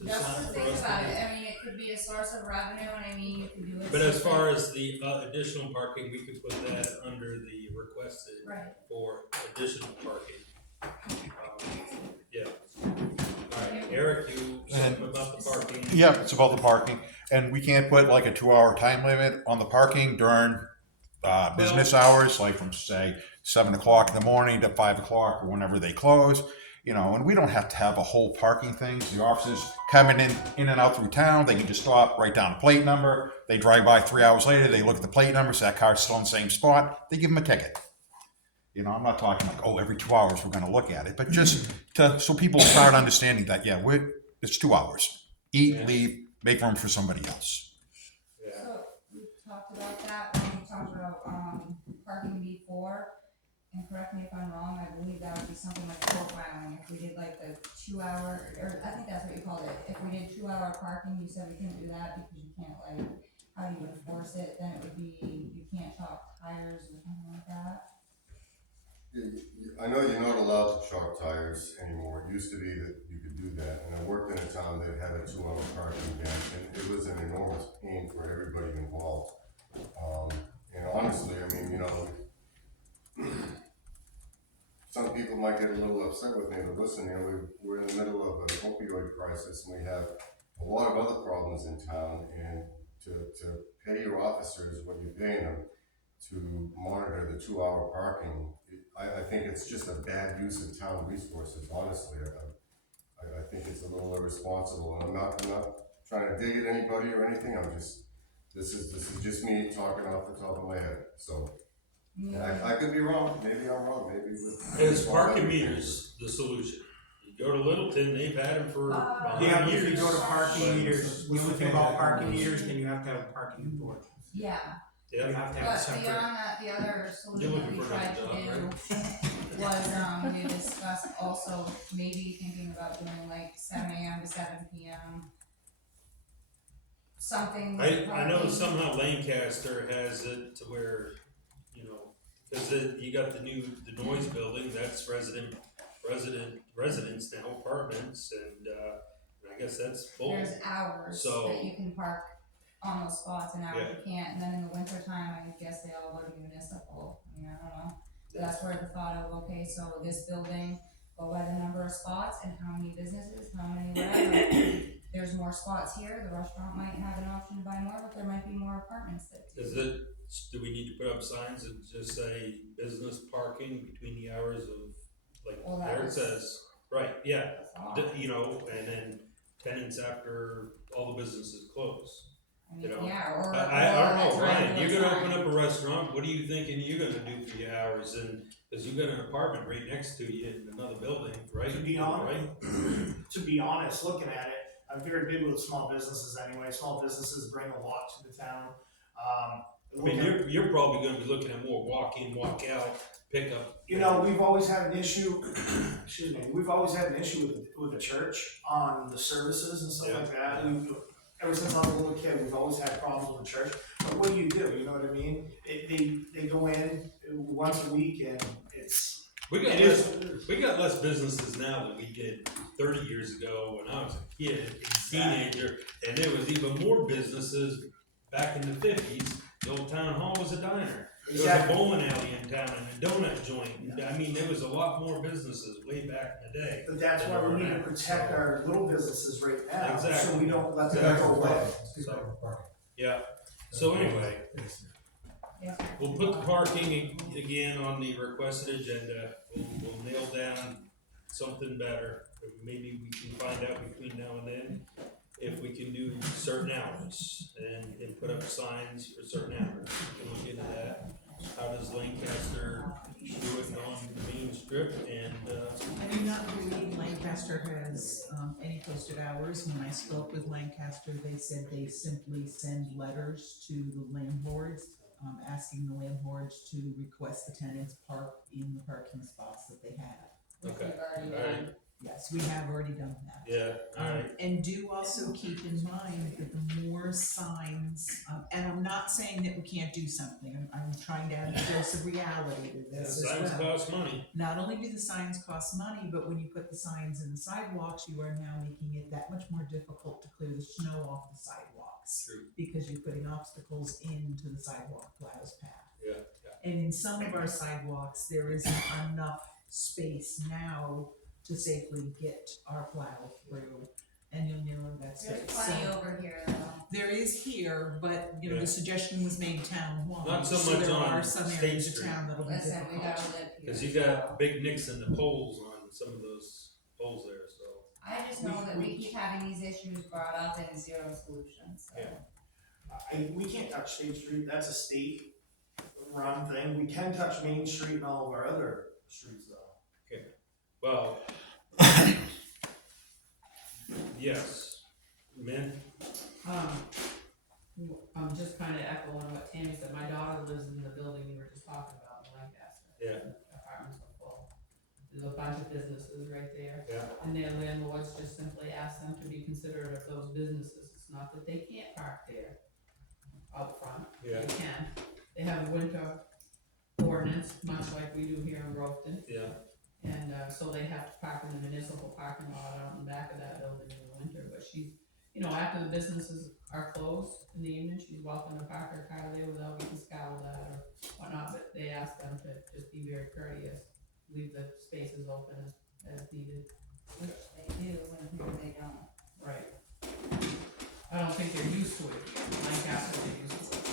Just sign to for think us to about do. it, I mean, it could be a source of revenue, and I mean, you could do it. But as something- far as the additional parking, we could put that under the requested Right, for additional parking. Yeah. Alright, Eric, you, something about the parking? Yeah, it's about the parking, and we can't put like a 2-hour time limit on the parking during business hours, like from say 7 o'clock in the morning to 5 o'clock or whenever they close. You know, and we don't have to have a whole parking thing. The officers coming in and out through town, they can just stop, write down a plate number. They drive by 3 hours later, they look at the plate number, so that car's still in the same spot. They give them a ticket. You know, I'm not talking like, oh, every 2 hours we're going to look at it, but just so people start understanding that, yeah, it's 2 hours. Eat, Yeah. leave, make room for somebody else. Yeah. so we talked about that, when we talked about, parking before, and correct me if I'm wrong, I believe that would be something like profiling, if we did like the 2-hour, or I think that's what you called it, if we did 2-hour parking, you said we couldn't do that because you can't like, how do you enforce it, then it would be, you can't chalk tires or something like that. I know you're not allowed to chalk tires anymore. It used to be that you could do that, and I worked in a town that had a 2-hour parking ban, and it was an enormous pain for everybody involved. And honestly, I mean, you know, some people might get a little upset with me, but listen, you know, we're in the middle of an opioid crisis, and we have a lot of other problems in town, and to pay your officers what you're paying them to monitor the 2-hour parking, I think it's just a bad use of town resources, honestly. I think it's a little irresponsible, and I'm not trying to dig at anybody or anything, this is just me talking off the top of my head, so. And I could be wrong, maybe I'm wrong, maybe with. Is parking meters the solution? You go to Littleton, they've had them for Yeah, 100 but if you years. go to parking meters, the only thing about parking meters, then you have to have a parking report. Yeah, You Yeah, have to have a but separate. beyond that, the other You're solution that looking we for tried to another job, do was, we discussed also maybe thinking about doing like 7 AM to 7 PM. Something. I know probably- somehow Lancaster has it to where, you know, cause you got the noise building, that's residents now, apartments, and I guess that's full. There's hours So- that you can park on those spots and hours you can't, and then in the winter time, I guess they all go to municipal. I mean, I don't know. So that's where the thought of, okay, so this building, go by the number of spots and how many businesses, how many whatever. There's more spots here, the restaurant might have an option to buy more, but there might be more apartments that do. Is it, do we need to put up signs that just say business parking between the hours of, like, Well, that there it was- says, right, yeah, That's you know, and then tenants after all the businesses close. I mean, You know, yeah, or. I or don't know, a time Ryan, to you're gonna time. open up a restaurant, what are you thinking you're gonna do for your hours, and, cause you got an apartment right next to you in another building, right? To be Right? to be honest, looking at it, I'm very big with small businesses anyway. Small businesses bring a lot to the town. I mean, you're probably gonna be looking at more walk in, walk out, pickup. You know, we've always had an issue, excuse me, we've always had an issue with the church on the services and stuff like that. Ever since I was a little kid, we've always had problems with the church. But what do? You know what I mean? They go in once a week and it's. We got less businesses now than we did 30 years ago when I was a kid, a teenager, and there was even more businesses back in the 50s. The old town hall was a diner. There was a bowling alley in town and a donut joint. I mean, there was a lot more businesses way back in the day. But that's why we need to protect our little businesses right now, so Exactly. we don't let them go away. Yeah. So anyway, Yeah. we'll put the parking again on the requested agenda. We'll nail down something better. Maybe we can find out between now and then if we can do certain hours and put up signs for certain hours. We can look into that. How does Lancaster do it on the main strip? And I do not believe Lancaster has, any posted hours. When I spoke with Lancaster, they said they simply send letters to the landlords, asking the landlords to request the tenants park in the parking spots that they have. Which Okay. we've already All right. done. Yes, we have already done that. yeah, all right. And do also keep in mind that the more signs, and I'm not saying that we can't do something, I'm trying to add a dose of reality to Yeah, this as signs well. cost money. Not only do the signs cost money, but when you put the signs in the sidewalks, you are now making it that much more difficult to clear the snow off the sidewalks. True. Because you're putting obstacles into the sidewalk plows path. Yeah. And in some of our sidewalks, there isn't enough space now to safely get our plow through, and you'll know that's There's it. plenty So, over here though. there is here, but, you know, Yeah. the suggestion was made town-wide. Not so much there on are some State areas of Street. town that'll be Listen, difficult. we gotta live here. Because you got Big Nicks and the poles on some of those poles there, so. I just know that we keep having these issues brought up and zero solutions, so. Yeah. We can't touch State Street, that's a state run thing. We can touch Main Street and all of our other streets though. Well, yes, men, I'm just kinda echoing what Tammy said, my daughter lives in the building you were just talking about in Lancaster. Yeah. Apartments are full, there's a bunch of businesses right there. Yeah. And their landlords just simply ask them to be considerate of those businesses, it's not that they can't park there out front, Yeah. they can. They have a winter ordinance, much like we do here in Groveton. yeah, And, so they have to park in the municipal parking lot out in the back of that building in the winter, but she's, you know, after the businesses are closed in the evening, she's welcome to park her car there without getting scowled at or whatnot, but they ask them to just be very courteous, leave the spaces open as needed. Which they do, and here they don't. Right. I don't think they're used to it here, Lancaster, they're used to it.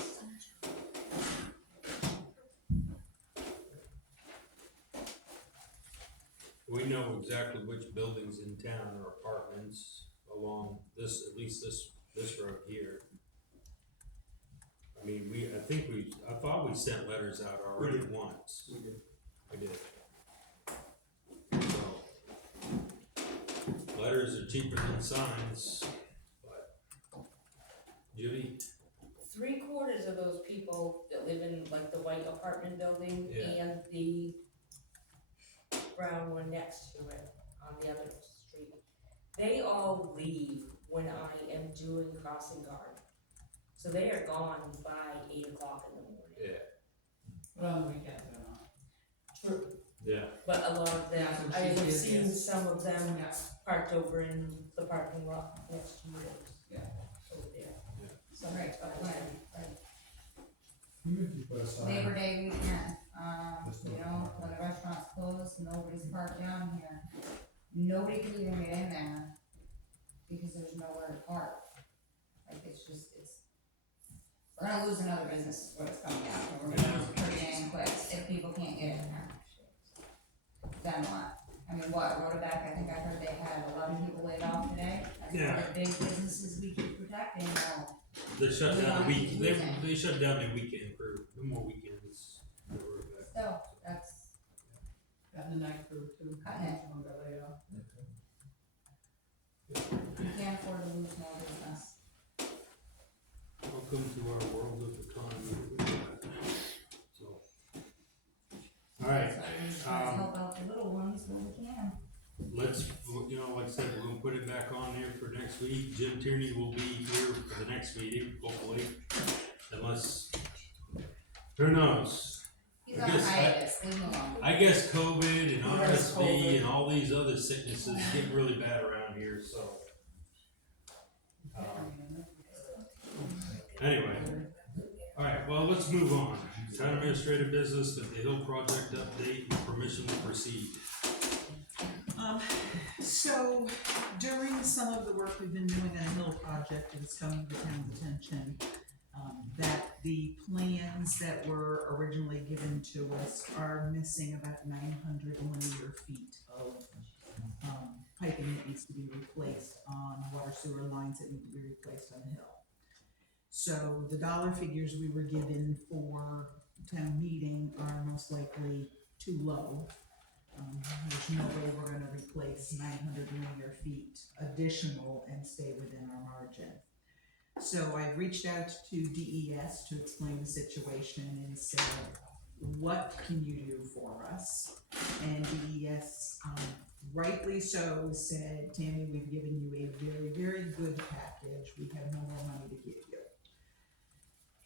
we know exactly which buildings in town are apartments along this, at least this road here. I mean, I thought we sent letters out already once. We did. We did. So, letters are cheaper than signs, but, Judy? 3/4 of those people that live in like the white apartment building Yeah. and the brown one next to it on the other street, they all leave when I am doing crossing guard. So they are gone by 8 o'clock in the morning. Yeah. But on the weekends, they're not. True. Yeah. But a lot of them, Yeah, so I have she's seen busy. some of them Yeah. parked over in the parking lot next to yours. Yeah. Over there. So, right, but when, Even if you put a sign. Labor Day weekend, You know, when the restaurant's closed, nobody's parked down here. Nobody can even get in there because there's nowhere to park. Like, we're gonna lose another business, is what it's coming down to. We're gonna lose it pretty dang quick if people can't get in there. Then what? I mean, what, Rhodaback, I think I heard they had 11 people laid off today. That's one of the big businesses we keep protecting, now. They shut We down don't the week, keep they, losing. they shut down the weekend for, no more weekends. They were back. So, that's Got the night crew too. Cutting it. Someone got laid off. we can't afford to lose more business. Welcome to our world of economy. So. Alright, So we're just trying to help out the little ones when we can. let's, you know, like I said, we're gonna put it back on there for next week. Jim Tierney will be here for the next meeting, hopefully. Unless, who knows? He's I on guess hiatus, leave him alone. I guess COVID and has RSV COVID. and all these other sicknesses get really bad around here, so. Anyway, alright, well, let's move on. Town administrative business, the Hill project update, and permission to proceed. So during some of the work we've been doing on the Hill project, it's coming to the town's attention that the plans that were originally given to us are missing about 900 linear feet of piping that needs to be replaced on water sewer lines that need to be replaced on the hill. So the dollar figures we were given for town meeting are most likely too low. There's no way we're gonna replace 900 linear feet additional and stay within our margin. So I reached out to DES to explain the situation and said, what can you do for us? And DES, rightly so, said, Tammy, we've given you a very, very good package. We have no more money to give you.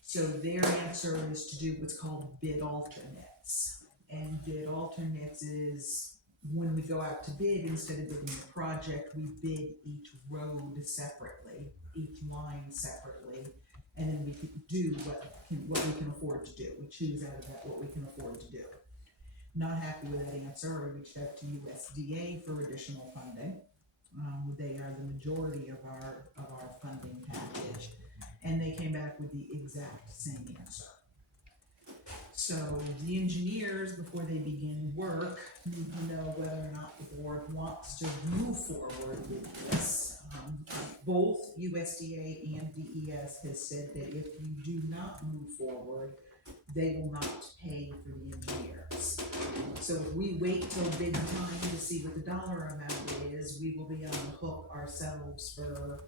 So their answer is to do what's called bid alternates. And bid alternates is when we go out to bid, instead of bidding the project, we bid each road separately, each line separately, and then we can do what we can afford to do. We choose out of that what we can afford to do. Not happy with that answer, I reached out to USDA for additional funding. They are the majority of our funding package, and they came back with the exact same answer. So the engineers, before they begin work, need to know whether or not the board wants to move forward with this. Both USDA and DES has said that if you do not move forward, they will not pay for the engineers. So if we wait till bid time to see what the dollar amount is, we will be on the hook ourselves for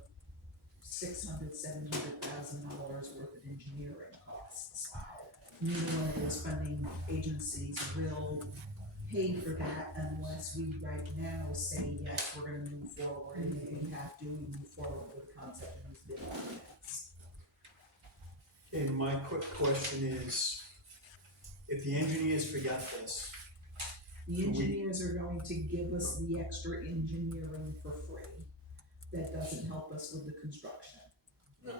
$600,000-$700,000 worth of engineering costs. Neither one of those funding agencies will pay for that unless we right now say, yes, we're gonna move forward, and if we have to, we move forward with the concept of these bid documents. Okay, my quick question is, if the engineers forget this, The engineers are going to give us the extra engineering for free. That doesn't help us with the construction. No.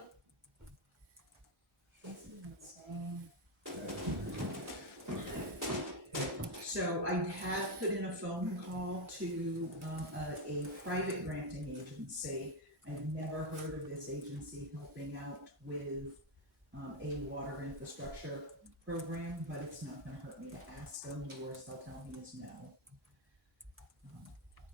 This is insane. So I have put in a phone call to a private granting agency. I've never heard of this agency helping out with a water infrastructure program, but it's not gonna hurt me to ask them. The worst they'll tell me is no.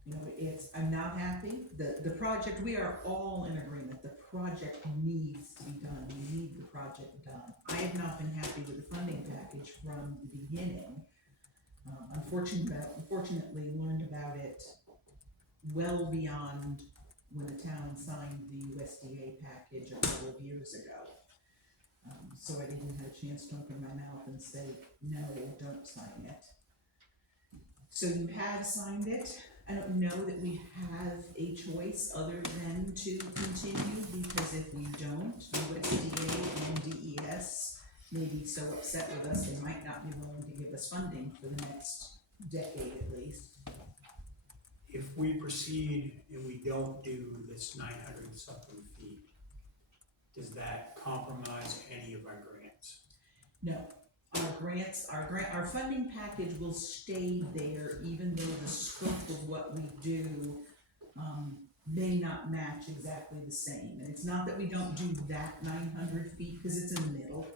You know, I'm not happy. The project, we are all in agreement, the project needs to be done. We need the project done. I have not been happy with the funding package from the beginning. Unfortunately learned about it well beyond when the town signed the USDA package a couple of years ago. So I didn't have a chance to open my mouth and say, no, don't sign it. So you have signed it. I don't know that we have a choice other than to continue, because if we don't, USDA and DES may be so upset with us, they might not be willing to give us funding for the next decade at least. if we proceed and we don't do this 900 something feet, does that compromise any of our grants? No, our funding package will stay there, even though the scope of what we do, may not match exactly the same. And it's not that we don't do that 900 feet, because it's in the middle,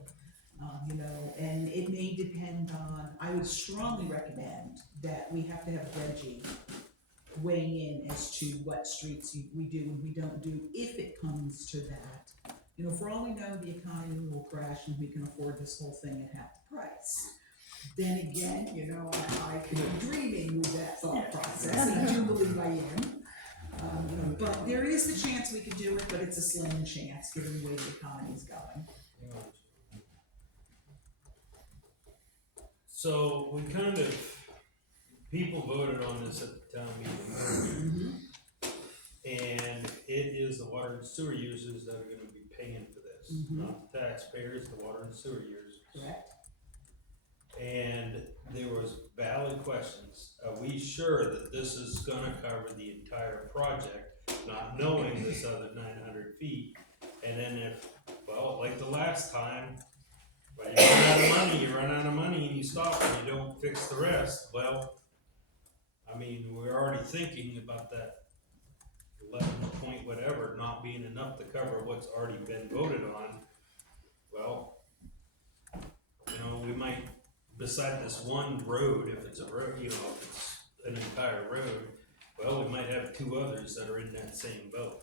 you know, and it may depend on, I would strongly recommend that we have to have Reggie weighing in as to what streets we do and we don't do, if it comes to that. You know, for all we know, the economy will crash and we can afford this whole thing at half the price. Then again, you know, I could be dreaming with that thought process, and I do believe I am. But there is the chance we could do it, but it's a slim chance given the way the economy's going. So we kind of, people voted on this at the town meeting. And it is the water and sewer users that are gonna be paying for this, not the taxpayers, the water and sewer users. Correct. And there was valid questions. Are we sure that this is gonna cover the entire project, not knowing this other 900 feet? And then if, well, like the last time, well, you run out of money and you stop and you don't fix the rest. Well, I mean, we're already thinking about that 11 point whatever not being enough to cover what's already been voted on. Well, you know, we might, beside this one road, if it's a road, you know, if it's an entire road, well, we might have two others that are in that same boat.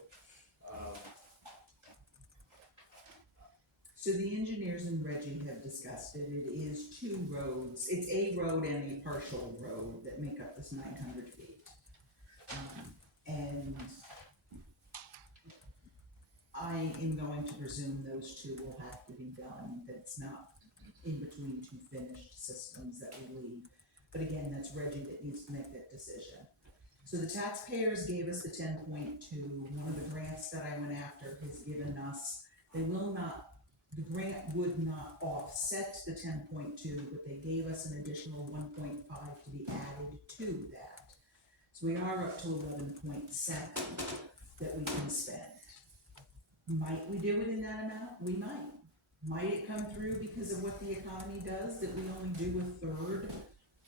So the engineers and Reggie have discussed it. It is two roads. It's a road and a partial road that make up this 900 feet. And I am going to presume those two will have to be done. That's not in between two finished systems that we leave. But again, that's Reggie that needs to make that decision. So the taxpayers gave us the 10.2. One of the grants that I went after has given us, they will not, the grant would not offset the 10.2, but they gave us an additional 1.5 to be added to that. So we are up to 11.7 that we can spend. Might we do it in that amount? We might. Might it come through because of what the economy does, that we only do a third?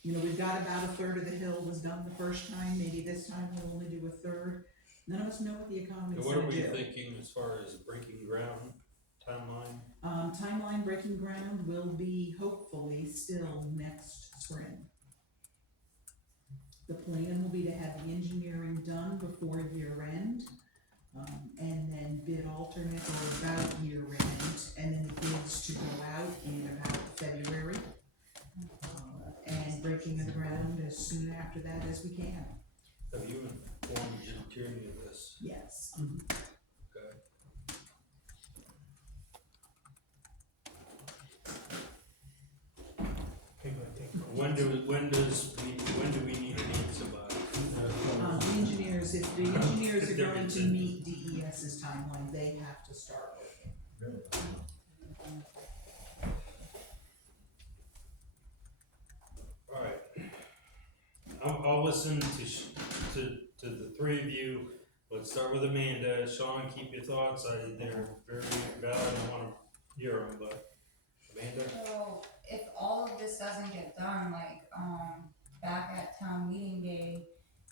You know, we've got about a third of the hill was done the first time, maybe this time we'll only do a third. None of us know what the economy is What gonna are we do. thinking as far as breaking ground timeline? Timeline breaking ground will be hopefully still next spring. The plan will be to have the engineering done before year end, and then bid alternate or about year end, and then the bids to go out in about February. And breaking of the ground as soon after that as we can. Have you informed Jim Tierney of this? Yes. Okay. When do we need an answer by? The engineers, if the engineers are going to meet DES's timeline, they have to start working. Alright. I'll listen to the three of you. Let's start with Amanda. Sean, keep your thoughts. They're very valid. I wanna hear them, but Amanda? So, if all of this doesn't get done, like, back at town meeting day,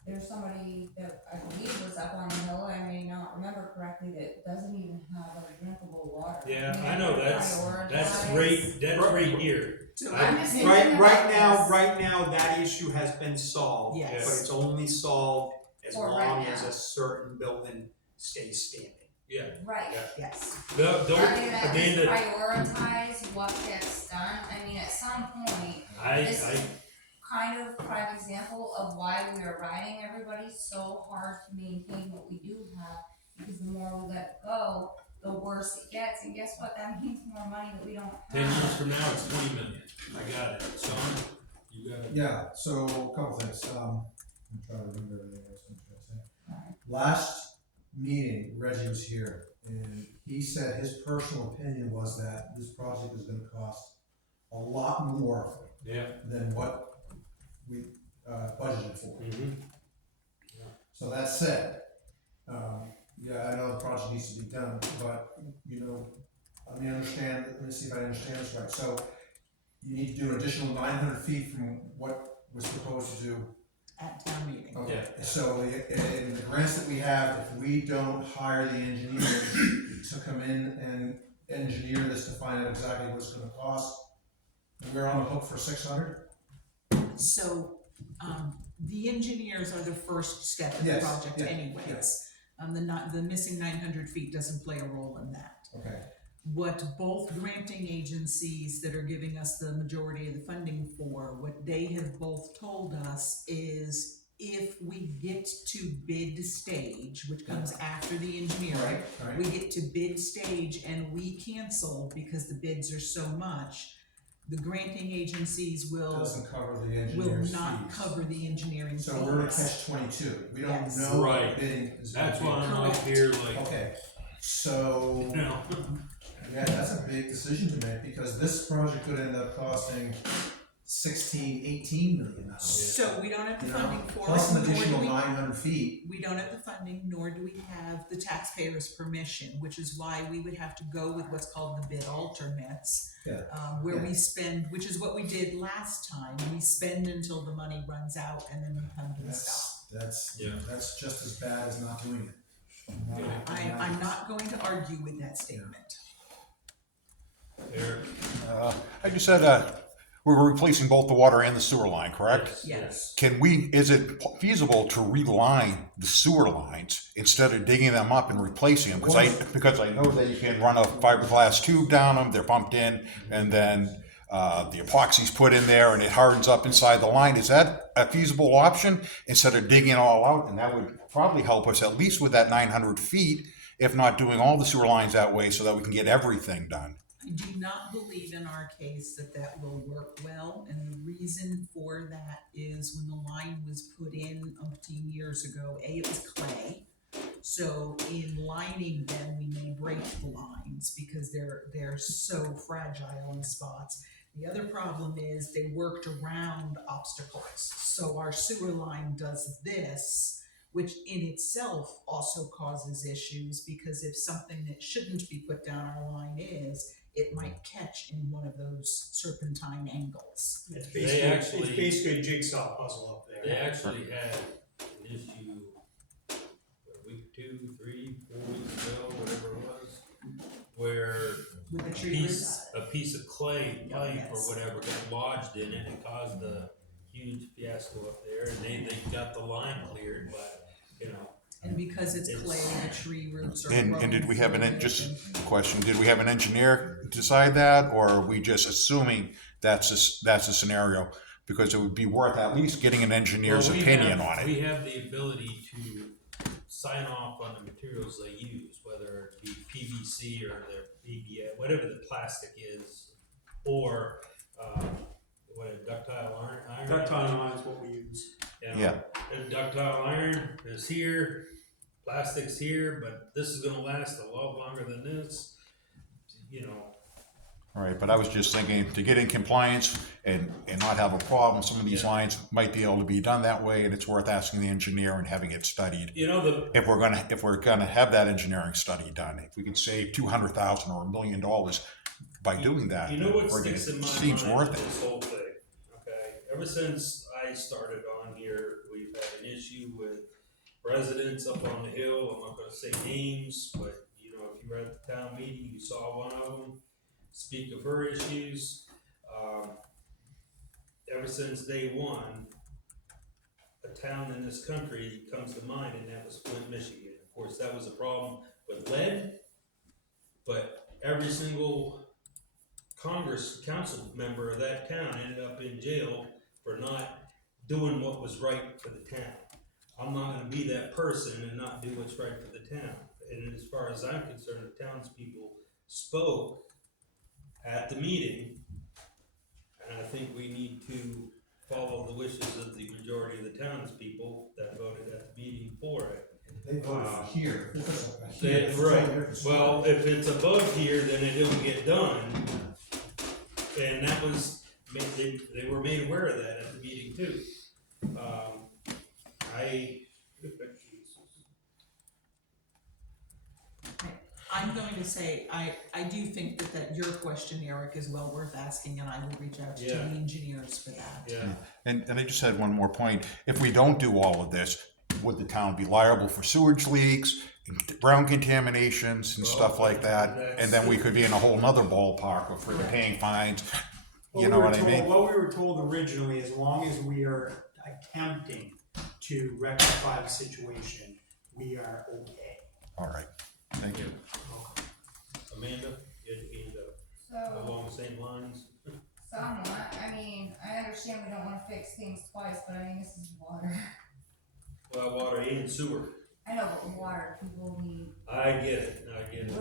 there's somebody that I believe was up on the hill, I may not remember correctly, that doesn't even have a drinkable water. Yeah, And I know, they that's prioritize- right here. I'm just thinking about Right now, that issue has been solved. Yes. But it's only solved as For long right as now. a certain building stays standing. Yeah. Right. Yeah. Yes. Don't, I mean, at least Amanda, prioritize what gets done, I mean, at some point, this is kind of prime example of why we are riding everybody so hard to maintain what we do have, because the more we let go, the worse it gets, and guess what, that means more money that we don't have. 10 years from now, it's 20 million. I got it. Sean, you got it. Yeah, so a couple things, I'm trying to remember everything I was gonna say. Last meeting, Reggie was here, and he said his personal opinion was that this project is gonna cost a lot more than what we budgeted for. So that said, yeah, I know the project needs to be done, but, you know, let me see if I understand this right. So you need to do an additional 900 feet from what was proposed to do. At town meeting. Okay, so in the grants that we have, if we don't hire the engineers to come in and engineer this to find out exactly what it's gonna cost, we're on the hook for 600? So, the engineers are the first step in the Yes, project yeah, anyways. The missing 900 feet doesn't play a role in that. Okay. What both granting agencies that are giving us the majority of the funding for, what they have both told us is if we get to bid stage, which comes after the engineering, Right. we get to bid stage and we cancel because the bids are so much, the granting agencies will Doesn't cover the engineer's not fees. cover the engineering fees. So we're in catch-22. We don't Yes. know Right. what bidding is gonna That's be. why I'm right Correct. here, like, Okay, so, you know, yeah, that's a big decision to make, because this project could end up costing 16, 18 million dollars. So we don't have the You know, funding for plus it, an nor do additional we, 900 feet. we don't have the funding, nor do we have the taxpayers' permission, which is why we would have to go with what's called the bid alternates. Yeah. Where Yeah. we spend, which is what we did last time, we spend until the money runs out and then we come to a stop. That's just as bad as not doing it. I'm not going to argue with that statement. Eric, I just said, we were replacing both the water and the sewer line, correct? Yes. Is it feasible to reline the sewer lines instead of digging them up and replacing them? Because I know that you can run a fiberglass tube down them, they're pumped in, and then the epoxy's put in there and it hardens up inside the line. Is that a feasible option instead of digging it all out? And that would probably help us at least with that 900 feet, if not doing all the sewer lines that way so that we can get everything done. I do not believe in our case that that will work well, and the reason for that is when the line was put in umpteen years ago, it was clay. So in lining them, we may break the lines because they're so fragile in spots. The other problem is they worked around obstacles. So our sewer line does this, which in itself also causes issues, because if something that shouldn't be put down our line is, it might catch in one of those serpentine angles. It's They actually- basically a jigsaw puzzle up there. they actually had an issue a week, 2, 3, 4 weeks ago, whatever it was, where With the a tree piece of clay pipe Yes. or whatever got lodged in it and caused a huge fiasco up there, and they got the line cleared, but, you know. And because it's clay, the tree roots are And growing did we have through it just and- a question, did we have an engineer decide that, or are we just assuming that's a scenario? Because it would be worth at least getting an engineer's Well, opinion on We it. have the ability to sign off on the materials they use, whether it be PVC or the PVA, whatever the plastic is, or, ductile iron. Ductile iron is what we use. You know, Yeah. and ductile iron is here, plastic's here, but this is gonna last a lot longer than this, you know. All right, but I was just thinking, to get in compliance and not have a problem, some of these lines might be able to be done that way, and it's worth asking the engineer and having it studied. You know, If we're gonna have that engineering study done, if we can save $200,000 or $1 million by doing that, you know what friggin' sticks in my seems mind worth with it. this whole thing, okay? Ever since I started on here, we've had an issue with residents up on the hill. I'm not gonna say names, but, you know, if you were at the town meeting, you saw one of them speak of her issues. Ever since day one, a town in this country comes to mind, and that was Flint, Michigan. Of course, that was a problem with lead, but every single council member of that town ended up in jail for not doing what was right for the town. I'm not gonna be that person and not do what's right for the town. And as far as I'm concerned, the townspeople spoke at the meeting, and I think we need to follow the wishes of the majority of the townspeople that voted at the meeting for it. They voted for here. If it's a here, They, it's a totally right, different story. well, if it's above here, then it don't get done. And that was, they were made aware of that at the meeting too. I'm going to say, I do think that your question, Eric, is well worth asking, and I will reach out to the Yeah. engineers for that. Yeah. And I just had one more point. If we don't do all of this, would the town be liable for sewage leaks, ground contaminations and stuff like that? And then we could be in a whole nother ballpark of paying fines. You know what I mean? What we were told originally, as long as we are attempting to rectify the situation, we are okay. All right, thank you. Amanda, you had your hand up. So, Along the same lines? somewhat, I mean, I understand we don't wanna fix things twice, but I mean, this is water. Well, water and sewer. I know, but water, people need, I get it, I get it.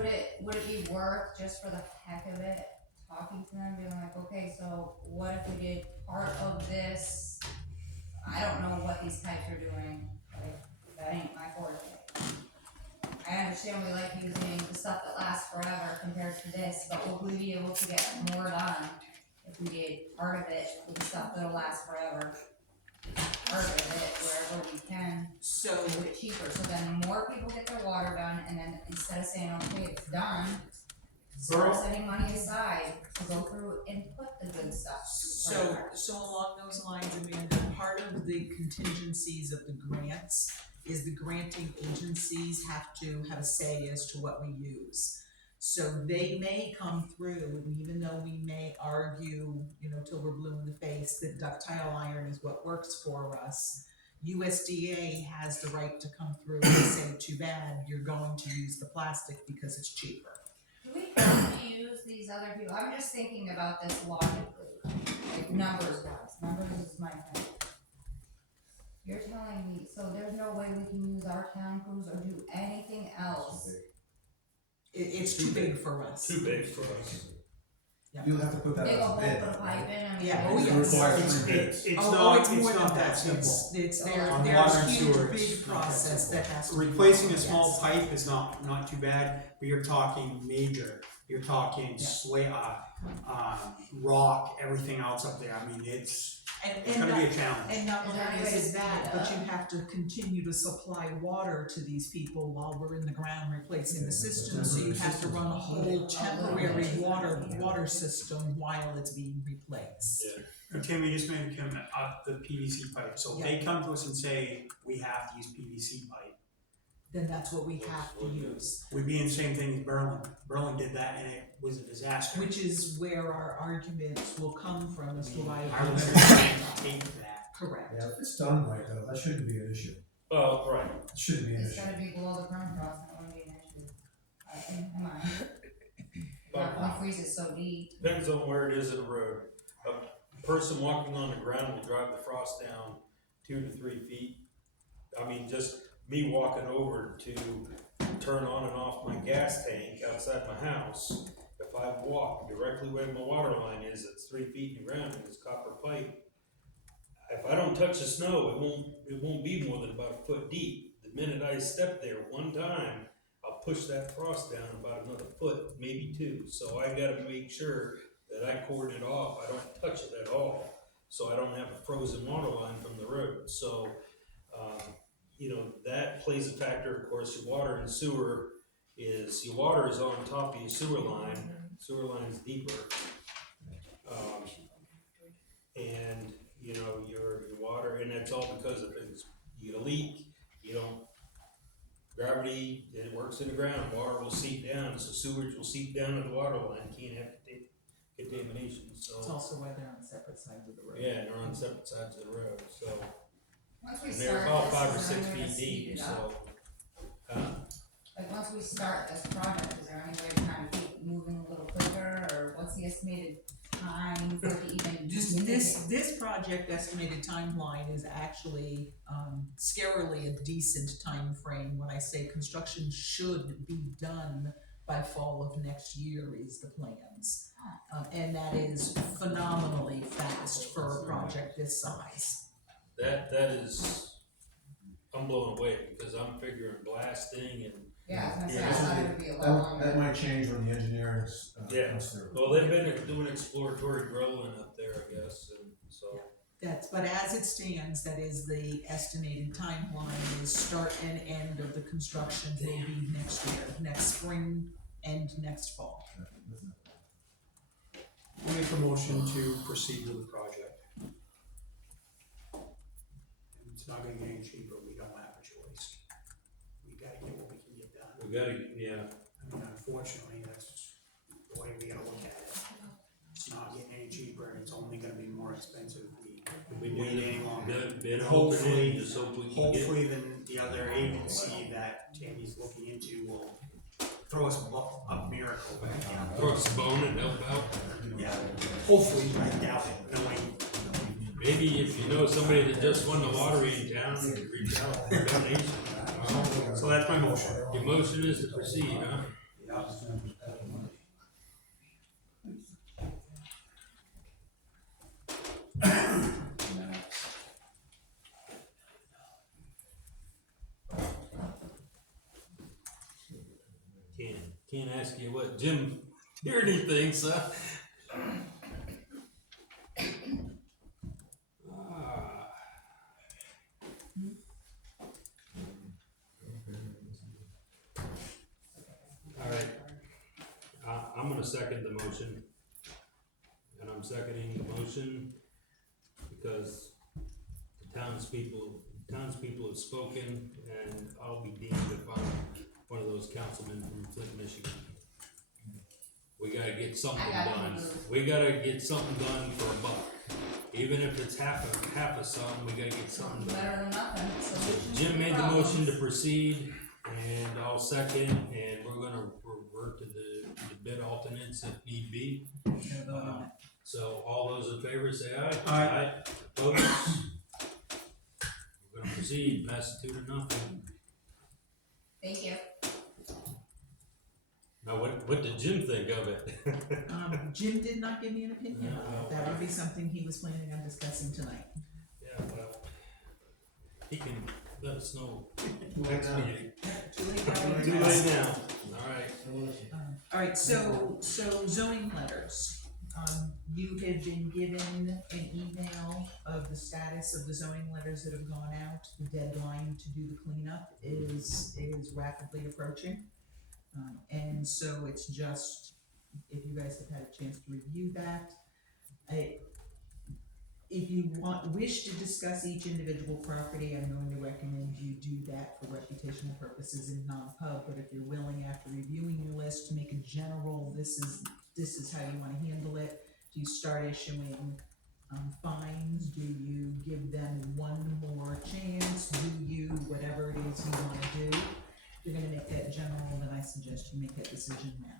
would it be worth, just for the heck of it, talking to them, being like, okay, so what if we did part of this? I don't know what these types are doing, like, that ain't my forte. I understand we like using the stuff that lasts forever compared to this, but would we be able to get more done if we did part of it with the stuff that'll last forever? Part of it, wherever we can, So, do it cheaper, so then more people get their water done, and then instead of saying, okay, it's done, start setting money aside to go through and put the good stuff. so along those lines, Amanda, part of the contingencies of the grants is the granting agencies have to have a say as to what we use. So they may come through, and even though we may argue, you know, till we're blue in the face, that ductile iron is what works for us, USDA has the right to come through and say, too bad, you're going to use the plastic because it's cheaper. Do we have to use these other people? I'm just thinking about this logically, like numbers wise, numbers is my thing. You're telling me, so there's no way we can use our town crews or do anything else? It's too big for us. Too big for us. You'll have to put that Dig a as hole, a put bid. a pipe in, I mean. Yeah, It requires 3 bids. It's Oh, not, it's more it's than not that that, simple. it's, On there's water and huge, sewer, it's big not that process simple. that has to be. Replacing a done, small yes. pipe is not too bad, but you're talking major, you're talking rock, everything else up there, I mean, it's gonna be a challenge. And not Is there only any way is to it that, speed it but up? you have to continue to supply water to these people while we're in the ground replacing the system, so you have to run a whole temporary water system while it's being replaced. Yeah. And Tim, you just made a comment up the PVC pipe, so if they come to us and say, we have to use PVC pipe, Then that's what we have to use, we'd be in the same thing as Berlin. Berlin did that and it was a disaster. which is where our arguments will come from as to why. Our listeners can't take that. Correct. Yeah, if it's done right though, that shouldn't be an issue. Oh, right. It shouldn't be an It's issue. gotta be below the permafrost, and it wouldn't be an issue. In my, not when it freezes so deep. Depends on where it is in the road. A person walking on the ground will drive the frost down 2 to 3 feet. I mean, just me walking over to turn on and off my gas tank outside my house, if I walk directly where my water line is, it's 3 feet in the ground, and it's copper pipe. If I don't touch the snow, it won't be more than about a foot deep. The minute I step there one time, I'll push that frost down about another foot, maybe 2. So I gotta make sure that I cordon it off, I don't touch it at all, so I don't have a frozen water line from the road. So, you know, that plays a factor. Of course, your water and sewer your water is on top of your sewer line's deeper. And, you know, your water, and that's all because if you get a leak, gravity, it works in the ground, water will seep down, so sewage will seep down to the water line, can't have contamination, so. It's also why they're on separate sides of the road. Yeah, and they're on separate sides of the road, so. Once we And start they're about this, 5 or is there 6 any way to feet speed deep, it so. up? Like, once we start this project, is there any way to kind of keep it moving a little quicker, or what's the estimated time for it to even? This project estimated timeline is actually, scarily a decent time frame. When I say construction should be done by fall of next year is the plans. And that is phenomenally fast for a project this size. That is, I'm blown away, because I'm figuring blasting and. Yeah, I was gonna say, Yeah, I this is thought it would be a lot longer. That might change when the engineering Yeah. comes through. Well, they've been doing exploratory drilling up there, I guess, and so. But as it stands, that is the estimated timeline, is start and end of the construction will be next year, next spring, end next fall. I'll make a motion to proceed with the project. And it's not gonna get any cheaper, we don't have a choice. We gotta get what we can get done. We gotta, yeah, I mean, unfortunately, that's the way we gotta look at it. It's not getting any cheaper, and it's only gonna be more expensive if we we wait any need longer. to bid Hopefully- opening, just hope we can get. Hopefully, then the other agency that Tammy's looking into will throw us a miracle back down. Throw us a bone and help out. Yeah, hopefully, I doubt it, knowing. Maybe if you know somebody that just won the lottery in town, reach out for a donation. So that's my motion. Your motion is to proceed, huh? Can't ask you what Jim Tierney thinks, huh? All right, I'm gonna second the motion. And I'm seconding the motion because the townspeople have spoken, and I'll be deemed if I'm one of those councilmen from Flint, Michigan. We gotta get something I got done. you. We gotta get something done for a buck. Even if it's half of something, we gotta get something done. Better than nothing, solutions Jim to made the problems. motion to proceed, and I'll second, and we're gonna revert to the bid alternates if need be. So all those in favor say aye. Aye. Opposed? We're gonna proceed, pass it 2-0. Thank you. Now, what did Jim think of it? Jim did not give me an opinion on No. it. That would be something he was planning on discussing tonight. Yeah, well, he can let us know next meeting. Too late now. Too late now, alright. All right, so zoning letters. You had been given an email of the status of the zoning letters that have gone out. The deadline to do the cleanup is rapidly approaching. And so it's just, if you guys have had a chance to review that, if you wish to discuss each individual property, I'm going to recommend you do that for reputational purposes in non-pub, but if you're willing, after reviewing your list, to make a general, this is how you wanna handle it. Do you start issuing fines? Do you give them one more chance? Do you, whatever it is you wanna do? If you're gonna make that general, then I suggest you make that decision now.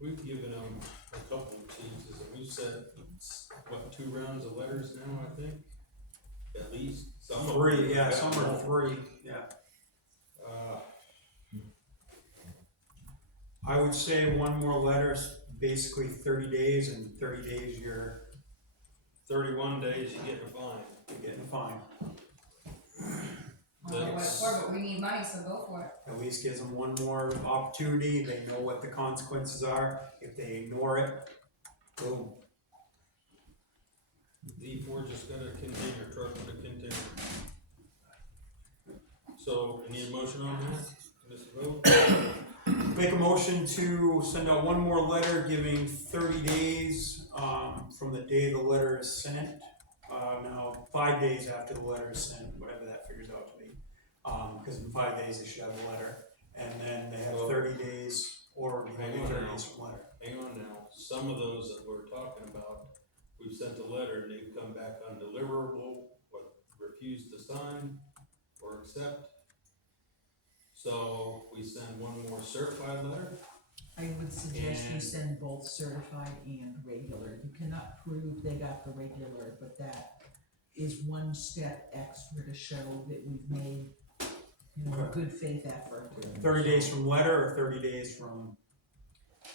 We've given them a couple of chances, and we've said, what, 2 rounds of letters now, I think? At least, some of them. Three, yeah, some are 3, yeah. I would say one more letter's basically 30 days, and 30 days you're 31 days, you get a fine. getting a fine. I don't know what it's for, but we need money, so go for it. At least gives them one more opportunity, they know what the consequences are, if they ignore it, boom. D4 just got a container, truck with a container. So, I need a motion on that, Mr. Vogt? Make a motion to send out one more letter giving 30 days, from the day the letter is sent. Now, 5 days after the letter is sent, whatever that figures out to be. Cause in 5 days they should have a letter, and then they have 30 days, or Hang maybe on 30 now. days from letter. Hang on now, some of those that we're talking about, we've sent a letter and they've come back undeliverable, or refused to sign or accept. So we send one more certified letter. I would suggest you And- send both certified and regular. You cannot prove they got the regular, but that is one step extra to show that we've made, you know, a good faith effort. 30 days from letter, or 30 days from,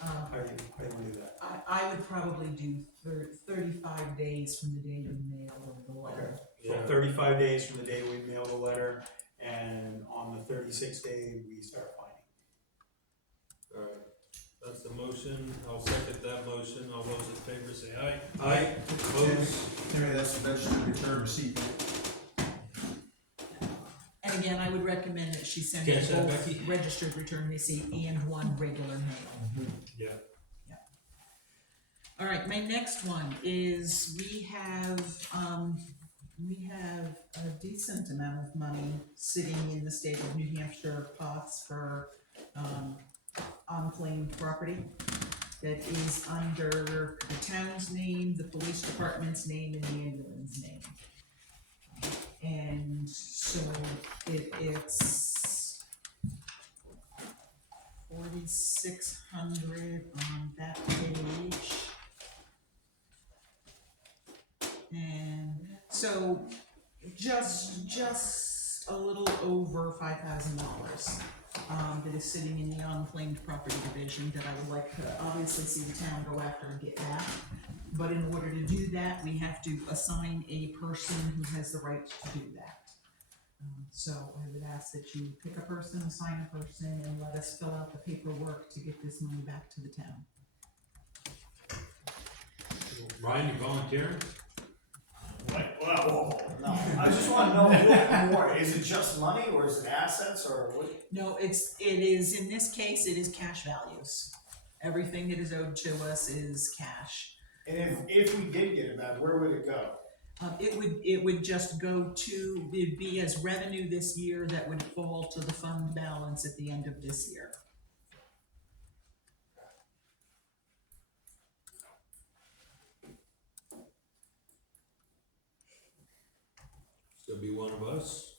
Um, how do you wanna do that? I would probably do 35 days from the day you mail the letter. So 35 days from the day we mail the letter, and on the 36th day, we start fining. Alright, that's the motion, I'll second that motion, all those in favor say aye. Aye. Opposed? Terry, that's registered return receipt. And again, I would recommend that she send Catch that, both Becky? registered return receipt and one regular mail. Yeah. All right, my next one is we have a decent amount of money sitting in the state of New Hampshire pots for, unclaimed property that is under the town's name, the police department's name, and the ambulance name. And so it's 4,600 on that page. And so just a little over $5,000 that is sitting in the unclaimed property division that I would like to obviously see the town go after and get back. But in order to do that, we have to assign a person who has the right to do that. So I would ask that you pick a person, assign a person, and let us fill out the paperwork to get this money back to the town. Ryan, you volunteering? Right, well, no, I just wanna know a little bit more, is it just money, or is it assets, or what? No, it is, in this case, it is cash values. Everything that is owed to us is cash. And if we did get it back, where would it go? It would just go to, it'd be as revenue this year that would fall to the fund balance at the end of this year. So be one of us.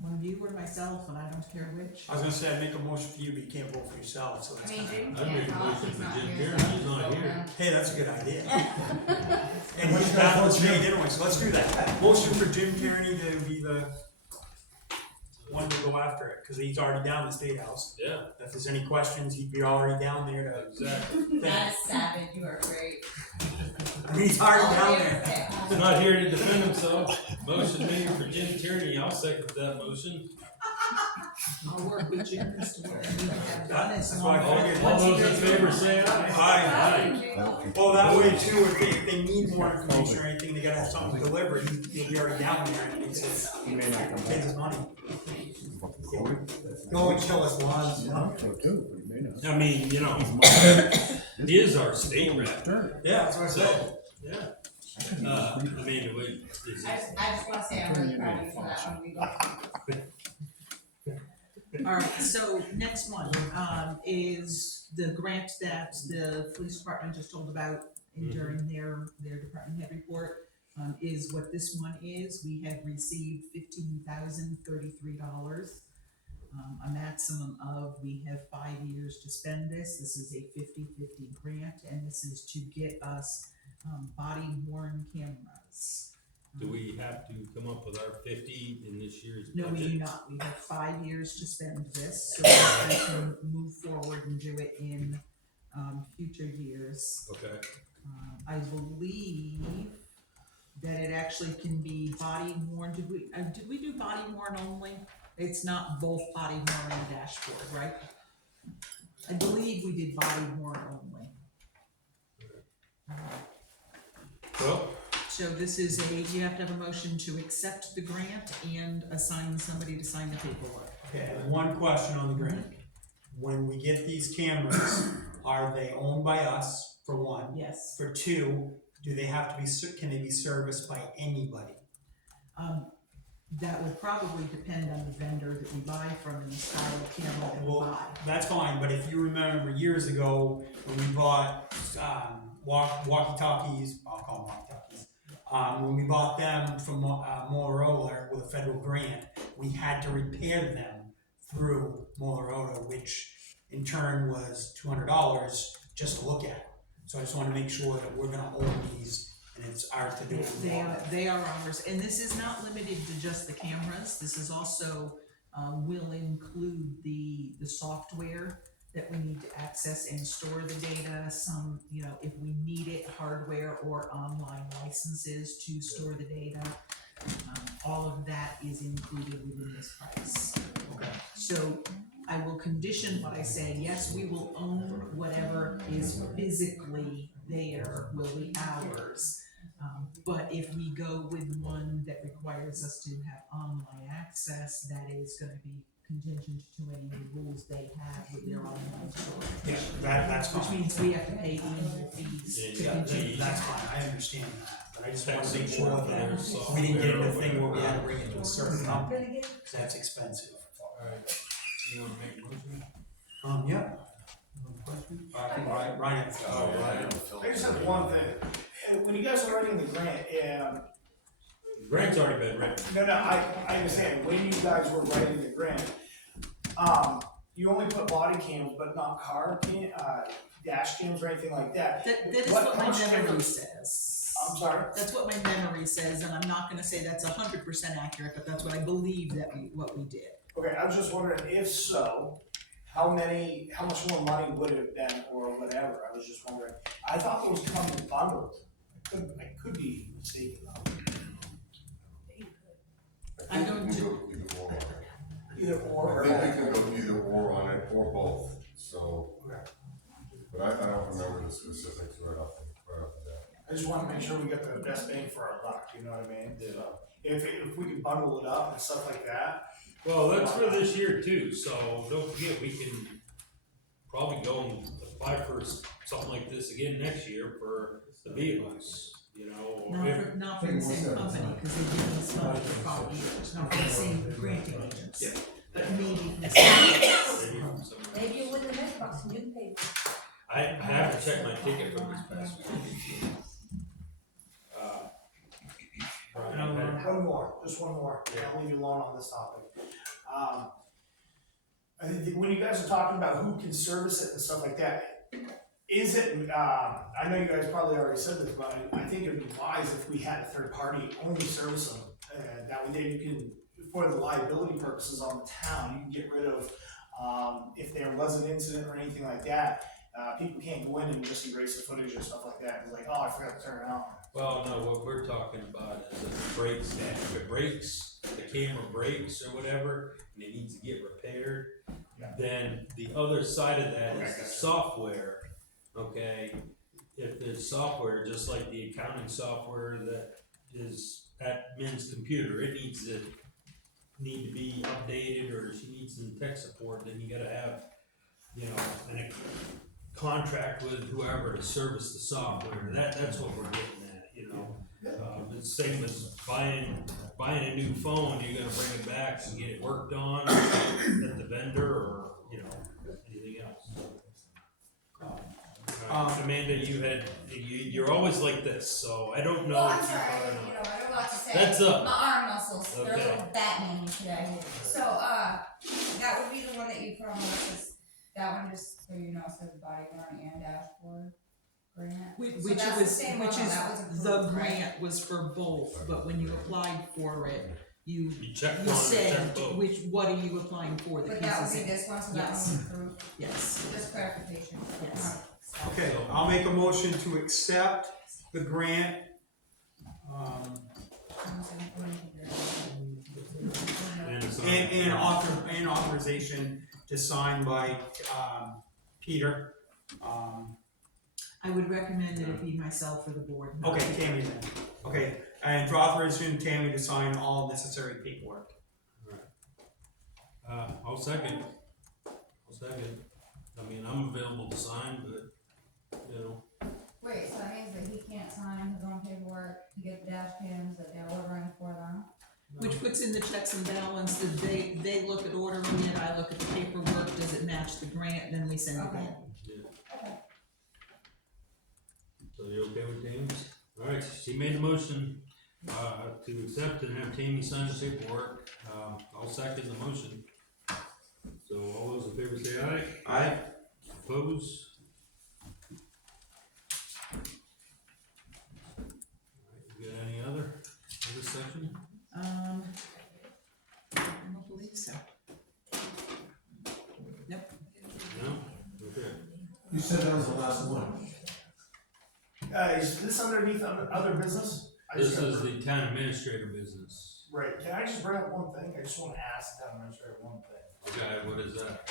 One of you or myself, and I don't care which. I was gonna say, I'd make a motion for you, but you can't vote for yourself, so I that's mean, kinda. Jim I'd make can't a talk, motion he's for not Jim here. Carrey, he's not here. Hey, that's a good idea. And he's back on today, didn't we? So let's do that. Motion for Jim Kearney to be the one to go after it, cause he's already down the State House. Yeah, If there's any questions, he'd be already down there to. exactly. That is savage, you are great. I mean, he's already down there. He's not here to defend himself. Motion made for Jim Tierney, I'll second that motion. I'll work with Jim as to what we need to have done as That's long why I as. figured. All those in favor say aye. Aye. Well, that way too, if they need more information or anything, they gotta have something delivered, he'll be already down there, and it's his, takes his money. Go and kill us once, you know? I mean, you know, he is our state rep. Yeah, that's what I said. Yeah. Amanda, wait, is I just wanna say I'm really proud of you for that one, we go. All right, so next one, is the grant that the police department just told about during their department head report, is what this one is. We have received $15,033. A maximum of, we have 5 years to spend this. This is a 50-50 grant, and this is to get us, body worn cameras. do we have to come up with our 50 in this year's budget? No, we do not. We have 5 years to spend this, so that we can move forward and do it in future years. Okay, I believe that it actually can be body worn. Did we do body worn only? It's not both body worn and dashboard, right? I believe we did body worn only. well, So this is you have to have a motion to accept the grant and assign somebody to sign the paperwork. Okay, one question on the grant. When we get these cameras, are they owned by us, for one? Yes. For two, do they have to be, can they be serviced by anybody? That would probably depend on the vendor that we buy from and the style of camera that we Well, buy. that's fine, but if you remember years ago, when we bought, walkie-talkies, I'll call them walkie-talkies. When we bought them from, Motorola with a federal grant, we had to repair them through Motorola, which in turn was $200 just to look at. So I just wanna make sure that we're gonna own these and it's ours to do. They are ours, and this is not limited to just the cameras. This is also, will include the software that we need to access and store the data. Some, if we need it, hardware or online licenses to store the data. All of that is included within this price. Okay. So I will condition what I say. Yes, we will own whatever is physically there, will be ours. But if we go with one that requires us to have online access, that is gonna be contingent to any new rules they have with their online storage. Yeah, that's fine. Which means we have to pay annual fees to Yeah, continue. that's fine, I understand that, but I just wanna Tech make sure support for their that we didn't get in a software thing or where we had to whatever. bring it to a certain company, cause that's expensive. Alright, you wanna make a motion? Yeah. I think Ryan. I just have one thing, when you guys are writing the grant, The grant's already been written. no, I understand, when you guys were writing the grant, you only put body cams, but not dash cams or anything like that. That is What- what how my much memory difference- says. I'm sorry? That's what my memory says, and I'm not gonna say that's 100% accurate, but that's what I believe what we did. Okay, I was just wondering, if so, how much more money would it have been, or whatever, I was just wondering. I thought those come bundled, I could be mistaken though. I'm going You can to- go either or on it. Either or? I think you can go either or on it, or both, so. But I don't remember the specifics right off the bat. I just wanna make sure we get the best bang for our buck, you know what I mean? So, if we can bundle it up and stuff like that. Well, that's for this year too, so don't forget, we can probably go and apply for something like this again next year for the vehicles, you know, or if. Not for the same company, because they've given us money for 5 years, not for the same granting agents. Yeah. But maybe from the Maybe you win the next box and you pay. I have to check my ticket from this past week. One more, just one more, Yeah. I'll leave you alone on this topic. I think when you guys are talking about who can service it and stuff like that, is it, I know you guys probably already said this, but I think it'd be wise if we had a third party only service them. That way then you can, for the liability purposes on the town, you can get rid of, if there was an incident or anything like that, people can't go in and just erase the footage or stuff like that, it's like, oh, I forgot to turn it on. Well, no, what we're talking about is if it breaks, if it breaks, the camera breaks or whatever, and it needs to get repaired, then the other side of that is the software, okay? If there's software, just like the accounting software that is at Min's computer, it needs to be updated, or she needs some tech support, then you gotta have, you know, a contract with whoever to service the software, that's what we're getting at, you know? It's the same as buying a new phone, you're gonna bring it back and get it worked on at the vendor, or, you know, anything else. Amanda, you're always like this, so I don't know. Well, I'm if you sorry, are or you not. know, I have a lot to say. That's up. My arm muscles, they're a Okay. little Batman today. So, that would be the one that you put on the list, that one, just so you know, says body worn and dashboard grant. Which So that's the same one, that was the approved, right? grant was for both, but when you applied for it, you checked one, you and said, checked both. what are you applying for, the But that would pieces be in. this one, so that one Yes. was approved, Yes, just clarification. Yes. Okay, I'll make a motion to accept the grant. And authorization to sign by, Peter. I would recommend that it be myself or the board. not Okay, Tammy then. Okay, and for authorization, Tammy to sign all necessary paperwork. I'll second. I mean, I'm available to sign, but, you know, Wait, so that means that he can't sign his own paperwork, he gets the dash cams that they're ordering for them? Which puts in the checks and balance, that they look at ordering it, I look at the paperwork, does it match the grant, and then we send it Okay. in. Okay. so you okay with James? Alright, she made the motion, to accept and have Tammy sign the paperwork, I'll second the motion. So all those in favor say aye. Aye. Oppose? Alright, you got any other section? I don't believe so. Nope. No? Okay. You said that was the last one. Is this underneath other business? This is the town administrator business. Right, can I just bring up one thing? I just wanna ask the town administrator one thing. Okay, what is that?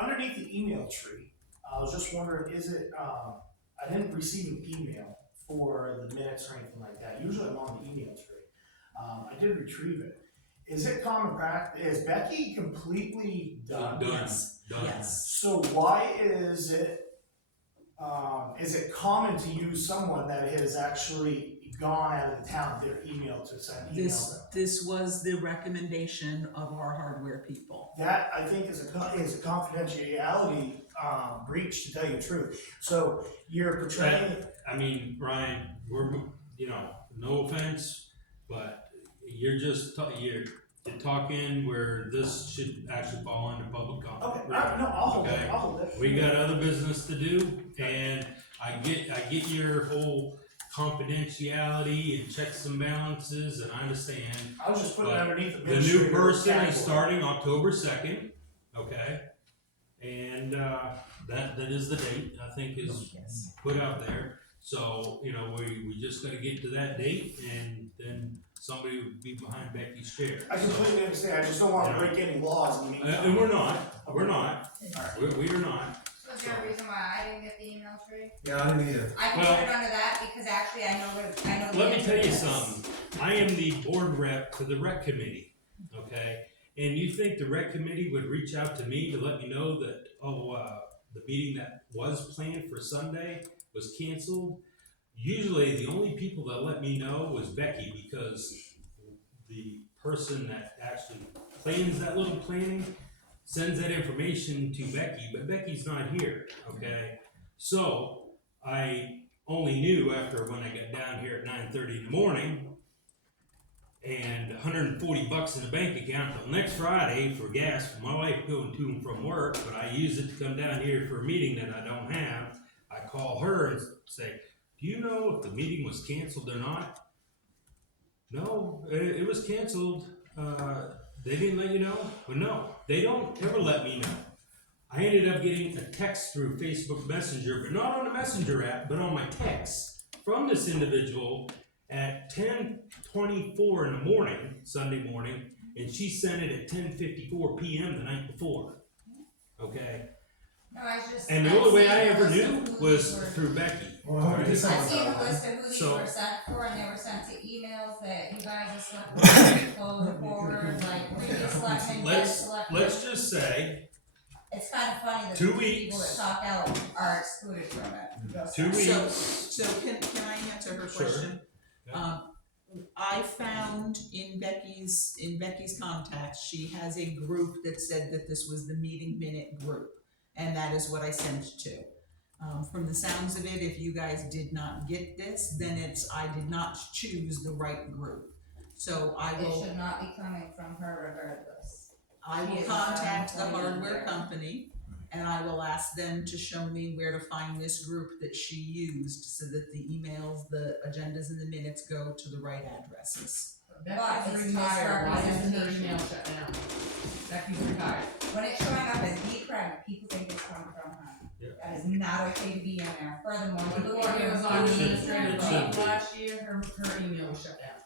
Underneath the email tree, I was just wondering, is it, I didn't receive an email for the minutes or anything like that. Usually I'm on the email tree. I did retrieve it. Is it common practice, is Becky completely done? Done. Yes. So why is it common to use someone that has actually gone out of the town, their email to send emails? This was the recommendation of our hardware people. That, I think, is a confidentiality, breach, to tell you the truth. So you're portraying. I mean, Ryan, we're, no offense, but you're just, you're talking where this should actually fall under public comment. Okay, no, I'll hold it, I'll hold it. We got other business to do, and I get your whole confidentiality and checks and balances, and I understand. I was just putting it But underneath the new person is starting October 2nd, okay? And, that is the date, I think is put out there. So, we just gotta get to that date, and then somebody would be behind Becky's chair. I completely understand, I just don't wanna break any laws in the meantime. And we're not. We are not. So is there a reason why I didn't get the email tree? Yeah, I didn't either. I can Well- put it under that because actually I know the Let me answer tell to you this. something. I am the board rep to the rec committee, okay? And you think the rec committee would reach out to me to let me know that, the meeting that was planned for Sunday was canceled? Usually, the only people that let me know was Becky, because the person that actually plans that little planning sends that information to Becky, but Becky's not here, okay? So, I only knew after when I got down here at 9:30 in the morning, and $140 in the bank account till next Friday for gas for my wife going to and from work, but I use it to come down here for a meeting that I don't have. I call her and say, do you know if the meeting was canceled or not? No, it was canceled. They didn't let you know? Well, no, they don't ever let me know. I ended up getting a text through Facebook Messenger, but not on the Messenger app, but on my text from this individual at 10:24 in the morning, Sunday morning, and she sent it at 10:54 p.m. the night before. Okay? No, I was just. And the I've only way seen I the ever list knew of who was these were- through Becky. Well, I I've seen the list of who these So- were sent for, and they were sent to emails that you guys have sent forward, like previous selectmen, next selectmen. Let's just say It's kind of funny that 2 the people weeks. that talk out are excluded from it. 2 weeks. So can I answer her Sure. question? Yeah. I found in Becky's contacts, she has a group that said that this was the meeting minute group, and that is what I sent to. From the sounds of it, if you guys did not get this, then I did not choose the right group. So I It will, should not be coming from her regardless. I She will is not contact the employee hardware there. company, and I will ask them to show me where to find this group that she used, so that the emails, the agendas and the minutes go to the right addresses. Becky's it's retired, why isn't her misrepresentation. email shut down? Becky's retired. When it's showing up as decred, people think it's coming from her. Yeah. That is not okay to be in there. Furthermore, you look Before at he your was on It should- administrative it should leave be. last year, her email was shut down.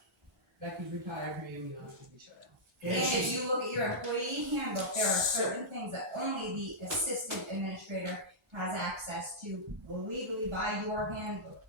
Becky's retired, her email should be shut down. And And if she's, you look at your employee handbook, there are certain things that only the assistant administrator has access to legally by your handbook.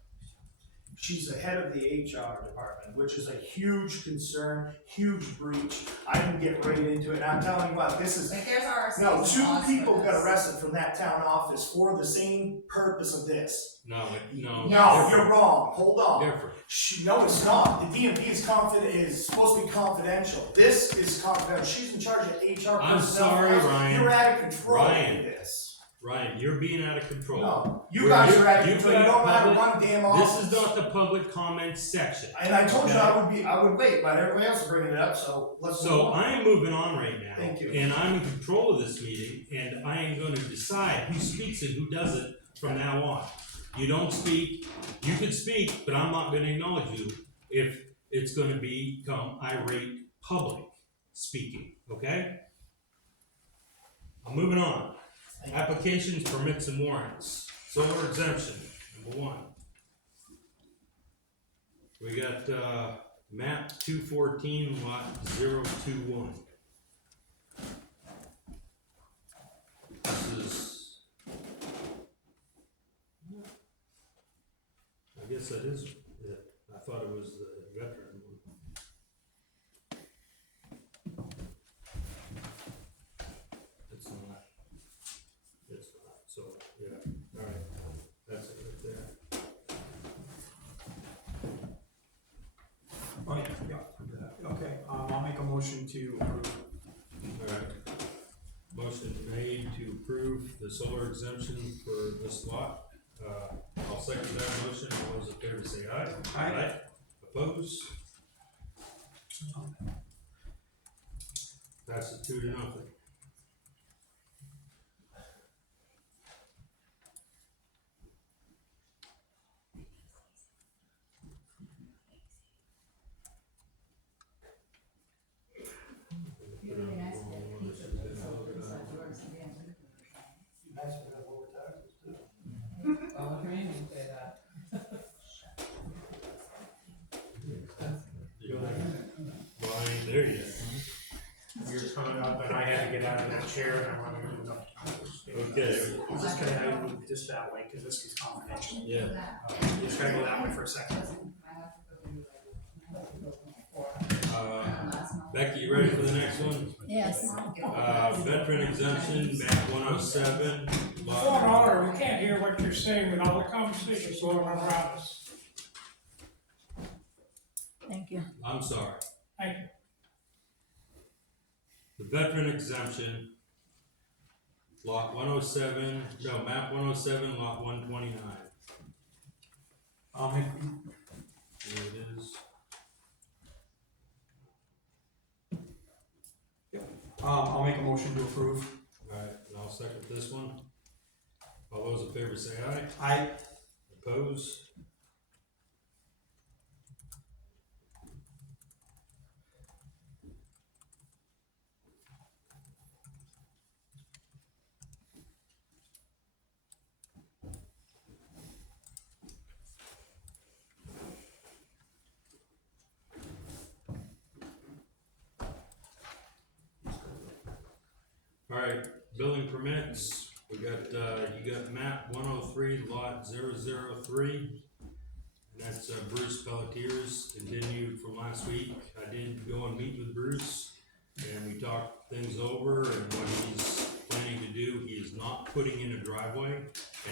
she's the head of the HR department, which is a huge concern, huge breach. I can get right into it, and I'm telling you what, this is, Like there's our. no, season two laws people for got this. arrested from that town office for the same purpose of this. No, No, Yes. you're wrong, hold on. different. No, it's not. The DMV is supposed to be confidential. This is confidential. She's in charge of HR personnel. I'm sorry, Ryan. You're out of control Ryan. with this. Ryan, you're being out of control. No, you Where guys are out of you've control. You got don't know how to public- run a damn office. This is not the public comment section. And I told you Okay. I would wait, but everybody else is bringing it up, so let's move So on. I am moving on right now. Thank you. And I'm in control of this meeting, and I am gonna decide who speaks and who doesn't from now on. You don't speak, you can speak, but I'm not gonna acknowledge you if it's gonna become irate public speaking, okay? I'm moving on. Applications, permits, and warrants. Solar exemption, number 1. We got, map 214, lot 021. This is, I guess guess that is it. I thought it was the veteran one. It's not. It's not, so, yeah, alright, that's it right there. Oh, yeah, okay, I'll make a motion to approve. Alright. Motion made to approve the solar exemption for this lot. I'll second that motion. All those in favor say aye. Aye. Opposed? Pass it 2-0. It'd be really nice to get a piece of the solar inside yours again. Oh, what do you mean you say that? Well, I ain't there yet. You're coming up and I had to get out of that chair and I wanted to move up. Okay. I'm just gonna have you move this that way, cause this is confidential. Yeah. You just gotta go that way for a second. Becky, you ready for the next one? Yes. Veteran exemption, map 107. Point of order, we can't hear what you're saying with all the conversations going on around us. Thank you. I'm sorry. Thank you. The veteran exemption, lot 107, no, map 107, lot 129. I'll make, There it is. I'll make a motion to approve. Alright, and I'll second this one. All those in favor say aye. Aye. Opposed? Alright, building permits, we got, you got map 103, lot 003. And that's Bruce Pelletier's, continued from last week. I did go and meet with Bruce, and we talked things over and what he's planning to do. He is not putting in a driveway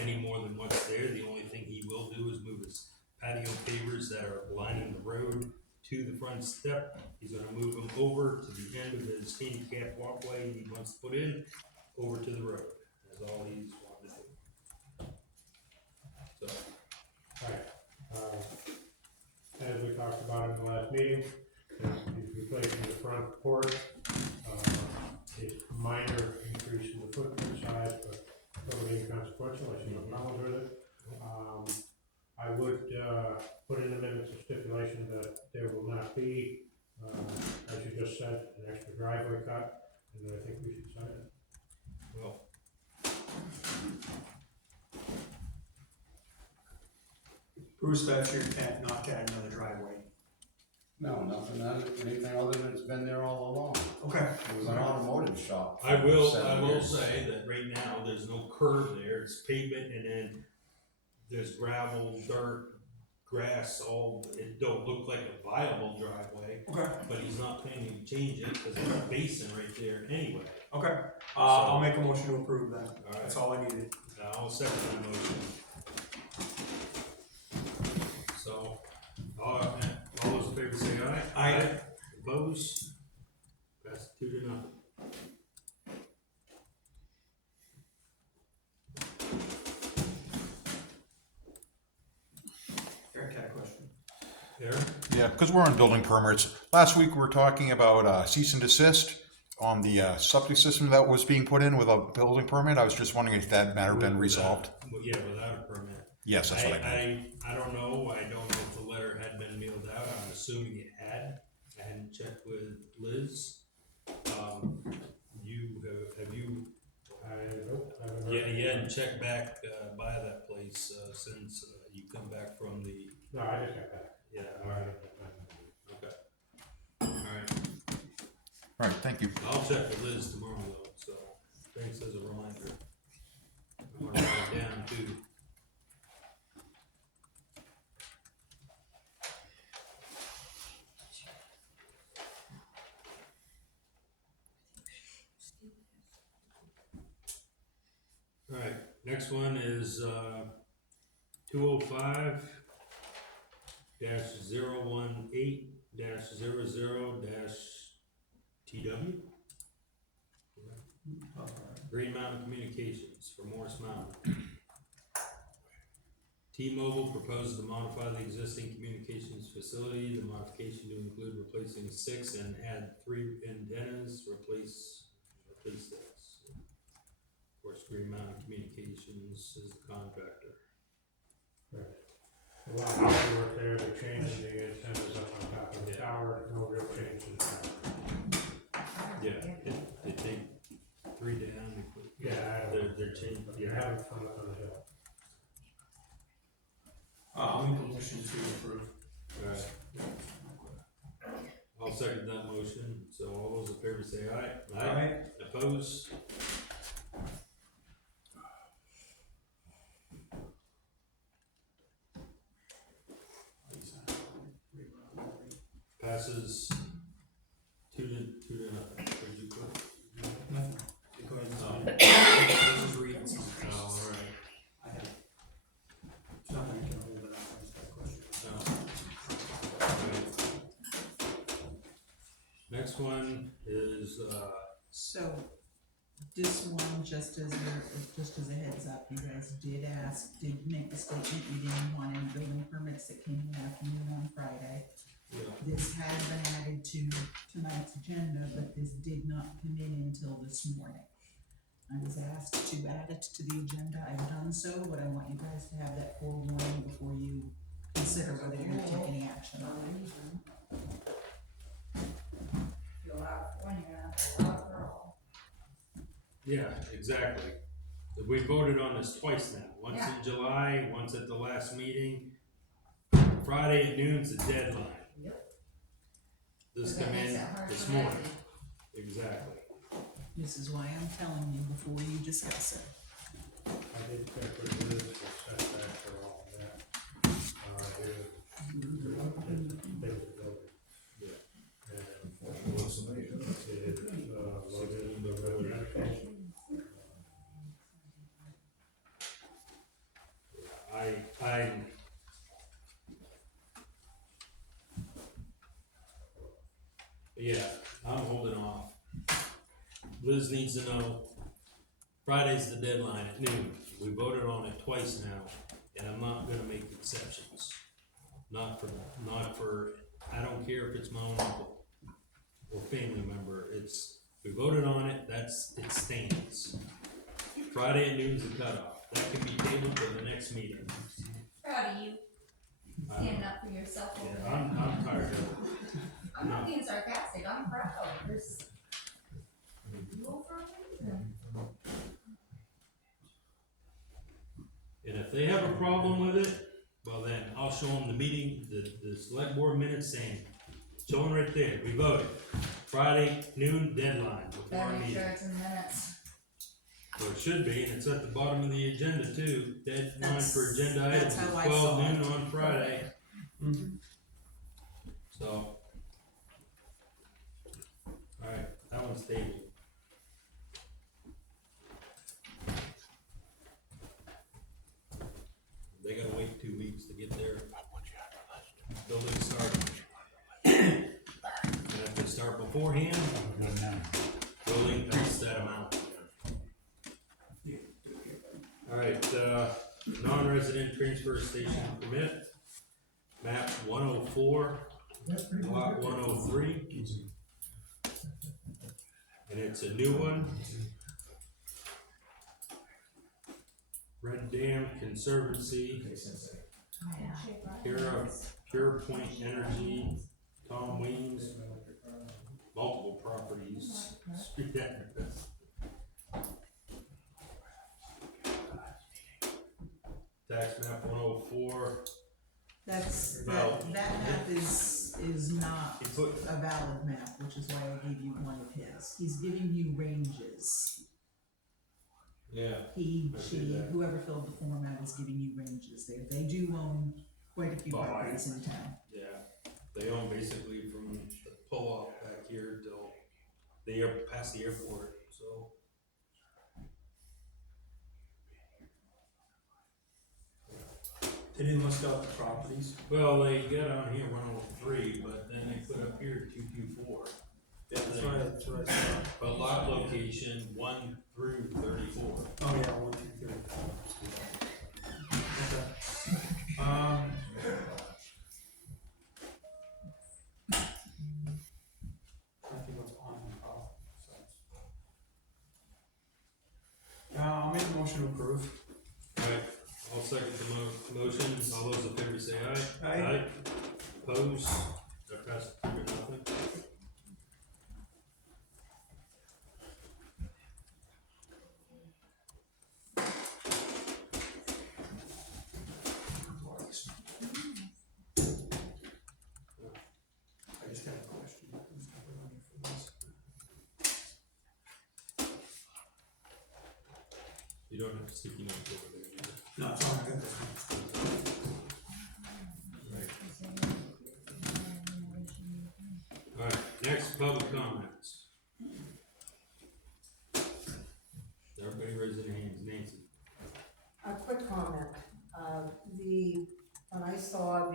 any more than what's there. The only thing he will do is move his patio pavers that are lining the road to the front step. He's gonna move them over to the end of his handicap walkway he wants to put in, over to the road. That's all he's wanting to do. So, As we talked about in the last meeting, he's replacing the front porch. It's minor increase in the footprint size, but totally inconsequential, I see no problems with it. I would, put in the minutes a stipulation that there will not be, as you just said, an extra driveway cut, and I think we should sign it. well, Bruce, that's your intent, not to add another driveway. No, nothing, anything other than it's been there all along. Okay. It was an automotive shop. I will years. say that right now, there's no curb there, it's pavement, and then there's gravel, dirt, grass, all, it don't look like a viable driveway. Okay. But he's not planning to change it, cause there's a basin right there anyway. Okay, I'll make a motion to approve that. Alright. That's all I needed. I'll second that motion. So, all those in favor say aye. Aye. Opposed? Pass it 2-0. Eric had a question. Aaron? Yeah, because we're on building permits. Last week we were talking about cease and desist on the septic system that was being put in with a building permit. I was just wondering if that matter had been resolved. Yeah, without a permit. Yes, that's what I meant. I don't know if the letter had been mailed out, I'm assuming it had. I hadn't checked with Liz. Have you? You hadn't checked back, by that place, since, you come back from the. No, I just got that. Yeah, alright. Okay. Alright, All right, thank you. I'll check with Liz tomorrow though, so, thanks as a reminder. I wanna write it down too. Next one is, 205 -018 -00 TW. Green Mountain Communications for Morris Mountain. T-Mobile proposes to modify the existing communications facility. The modification to include replacing 6 and add 3 antennas, replace this. Of course, Green Mountain Communications is the contractor. A lot of work there, they're changing the antennas up on top of the tower, no real change in the tower. Yeah, they take 3 down, they put, Yeah, they're changing, They're having fun up on the hill. I'll make a motion to approve. Alright. I'll second that motion, so all those in favor say aye. Aye. Opposed? Passes 2 to nothing. What did you put? Nothing. Because, Oh. this is reading some. Oh, alright. I have. It's not that I can hold it up, I just got a question. Next one is, So, this one, just as a heads up, you guys did make the statement, you didn't want any building permits that came in after noon on Friday. yeah, This had been added to tonight's agenda, but this did not come in until this morning. I was asked to add it to the agenda, I've done so, but I want you guys to have that forewarning before you consider whether you're gonna take any action on it. If you allow it for one, you're gonna have to allow it for all. yeah, exactly. We voted on this twice now, once Yeah. in July, once at the last meeting. Friday at noon's the deadline. Yep. This That come makes in it hard this for morning, Becky. exactly. This is why I'm telling you before you discuss it. I did check with Liz for setback for all of that. They were building. Yeah. And it is, loaded in the residential. I, yeah, I'm holding off. Liz needs to know, Friday's the deadline at noon. We voted on it twice now, and I'm not gonna make exceptions. Not for, I don't care if it's my own uncle or family member, we voted on it, it stands. Friday at noon's the cutoff. That can be tabled to the next meeting. Proud of you. Stand up for yourself over Yeah, there. I'm tired of it. I'm not being sarcastic, I'm proud. There's, you go for a reason. And if they have a problem with it, well then, I'll show them the meeting, the select board minutes saying, showing right there, we voted. Friday noon deadline before Better our make meeting. sure it's in the minutes. Well, it should be, and it's at the bottom of the agenda too, deadline for That's- agenda items that's is how I 12 saw it. noon on Friday. Mhm. So. Alright, that one's tabled. They gotta wait 2 weeks to get their building started. And if they start beforehand, we'll increase that amount. Alright, non-resident transfer station permit, map 104, lot 103. And it's a new one. Red Dam Conservancy, Pure Point Energy, Tom Weems, multiple properties, street address. Tax map 104. That Well, map is not he put- a valid map, which is why I gave you one of his. He's giving you ranges. Yeah. He, I see she, that. whoever filled the form out is giving you ranges there. They do own quite a few Well, properties in town. Yeah, they own basically from the pull-off back here till past the airport, so. They didn't list out the properties. Well, they got on here 103, but then they put up here 224. Yeah, that's what I saw. But lot location 1 through 34. Oh, yeah, 1, 2, 3. Okay. I think what's on the call, so. I'll make a motion to approve. Alright, I'll second the motion. All those in favor say aye. Aye. Opposed? That passes 3-0. I just had a question. Who's got the money for this? You don't have sticky notes over there either. No, it's all good. This one. Alright, next public comments. Everybody raise their hands. Nancy. A quick comment, when I saw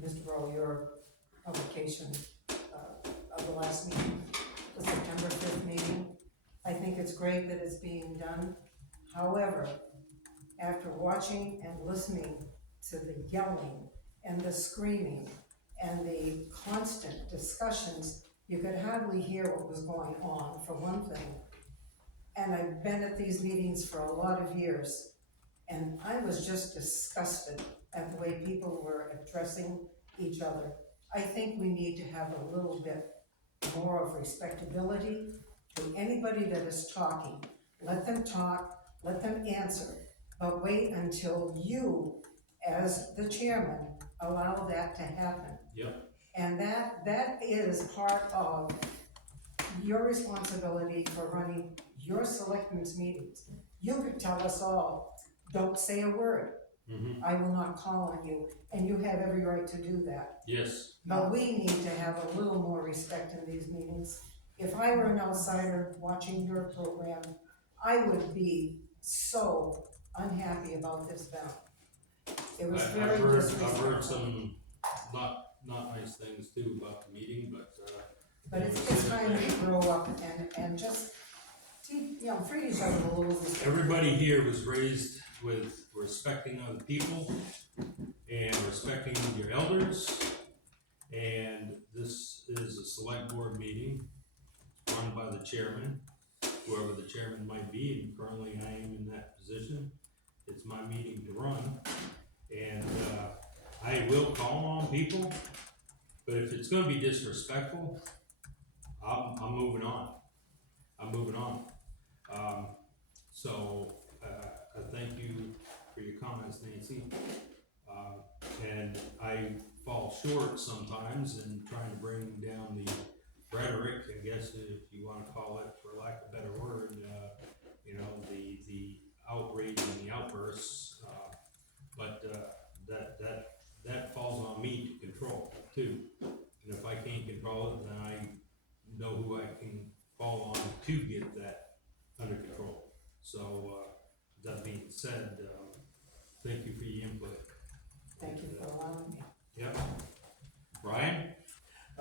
Mr. Burrow, your publication, of the last meeting, the September 5th meeting, I think it's great that it's being done. However, after watching and listening to the yelling and the screaming and the constant discussions, you could hardly hear what was going on, for one thing. And I've been at these meetings for a lot of years, and I was just disgusted at the way people were addressing each other. I think we need to have a little bit more of respectability to anybody that is talking. Let them talk, let them answer, but wait until you, as the chairman, allow that to happen. Yep. And that is part of your responsibility for running your selectmen's meetings. You could tell us all, don't say a word. Mm-hmm. I will not call on you, and you have every right to do that. Yes. But we need to have a little more respect in these meetings. If I were an outsider watching your program, I would be so unhappy about this vow. It was very I've heard disrespectful. some not nice things too about the meeting, but It's time we grow up and just, treat each other a little respect. everybody here was raised with respecting other people and respecting your elders. And this is a select board meeting run by the chairman, whoever the chairman might be, and currently I am in that position. It's my meeting to run, and I will call on people, but if it's gonna be disrespectful, I'm moving on. I'm moving on. So I thank you for your comments, Nancy. And I fall short sometimes in trying to bring down the rhetoric, I guess, if you wanna call it, for lack of a better word, the outrage and the outbursts. But that falls on me to control too. And if I can't control it, then I know who I can call on to get that under control. So, that being said, thank you for your input. Thank you for allowing me. Yep. Brian?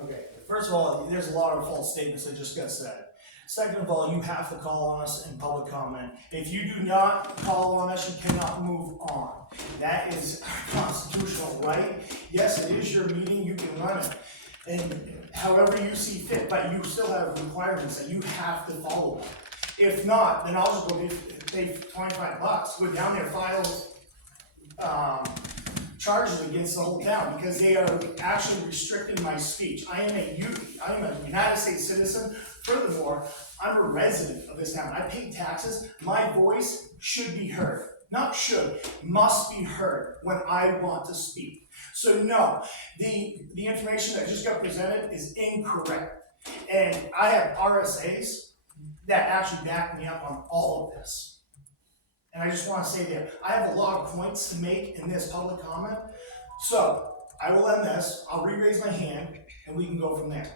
Okay, first of all, there's a lot of false statements that just got said. Second of all, you have to call on us in public comment. If you do not call on us, you cannot move on. That is our constitutional right. Yes, it is your meeting, you can run it, and however you see fit, but you still have requirements that you have to follow. If not, then I'll just go pay $25, go down there, file charges against the whole town, because they are actually restricting my speech. I am a United States citizen. Furthermore, I'm a resident of this town. I pay taxes. My voice should be heard. Not should, must be heard when I want to speak. So no, the information that just got presented is incorrect. And I have RSAs that actually back me up on all of this. And I just want to say that I have a lot of points to make in this public comment. So I will end this, I'll re-raise my hand, and we can go from there.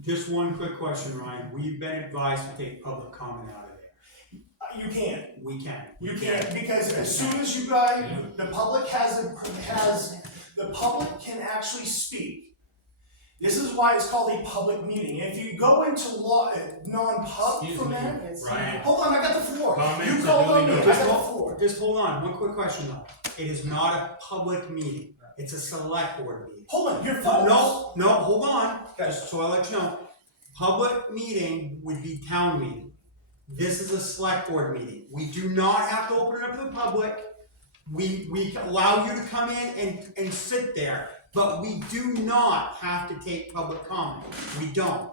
Just one quick question, Ryan. We've been advised to take public comment out of there. You can't. We can. You can't, because as soon as you guys, the public the public can actually speak. This is why it's called a public meeting. If you go into law, non-pub for a minute, Ryan. hold on, I got the floor. Comments You are called duly on me, I noted. got the floor. Just hold on, one quick question though. It is not a public meeting, it's a select board meeting. Hold on, your phone. No, hold on, just so I let you know. Public meeting would be town meeting. This is a select board meeting. We do not have to open it up to the public. We allow you to come in and sit there, but we do not have to take public comment. We don't.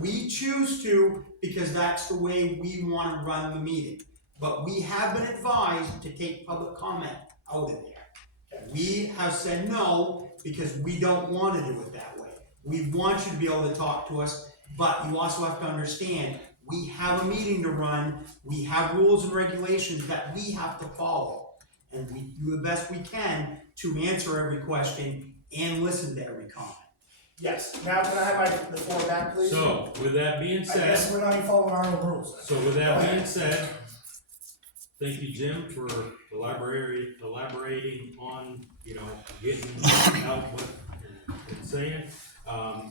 We choose to because that's the way we want to run the meeting. But we have been advised to take public comment out of there. We have said no because we don't want to do it that way. We want you to be able to talk to us, but you also have to understand we have a meeting to run, we have rules and regulations that we have to follow. And we do the best we can to answer every question and listen to every comment. Yes, now can I have the floor back, please? So, with that being I guess said, we're not even following our own rules. so with that being said, thank you, Jim, for elaborating on, getting out what and saying.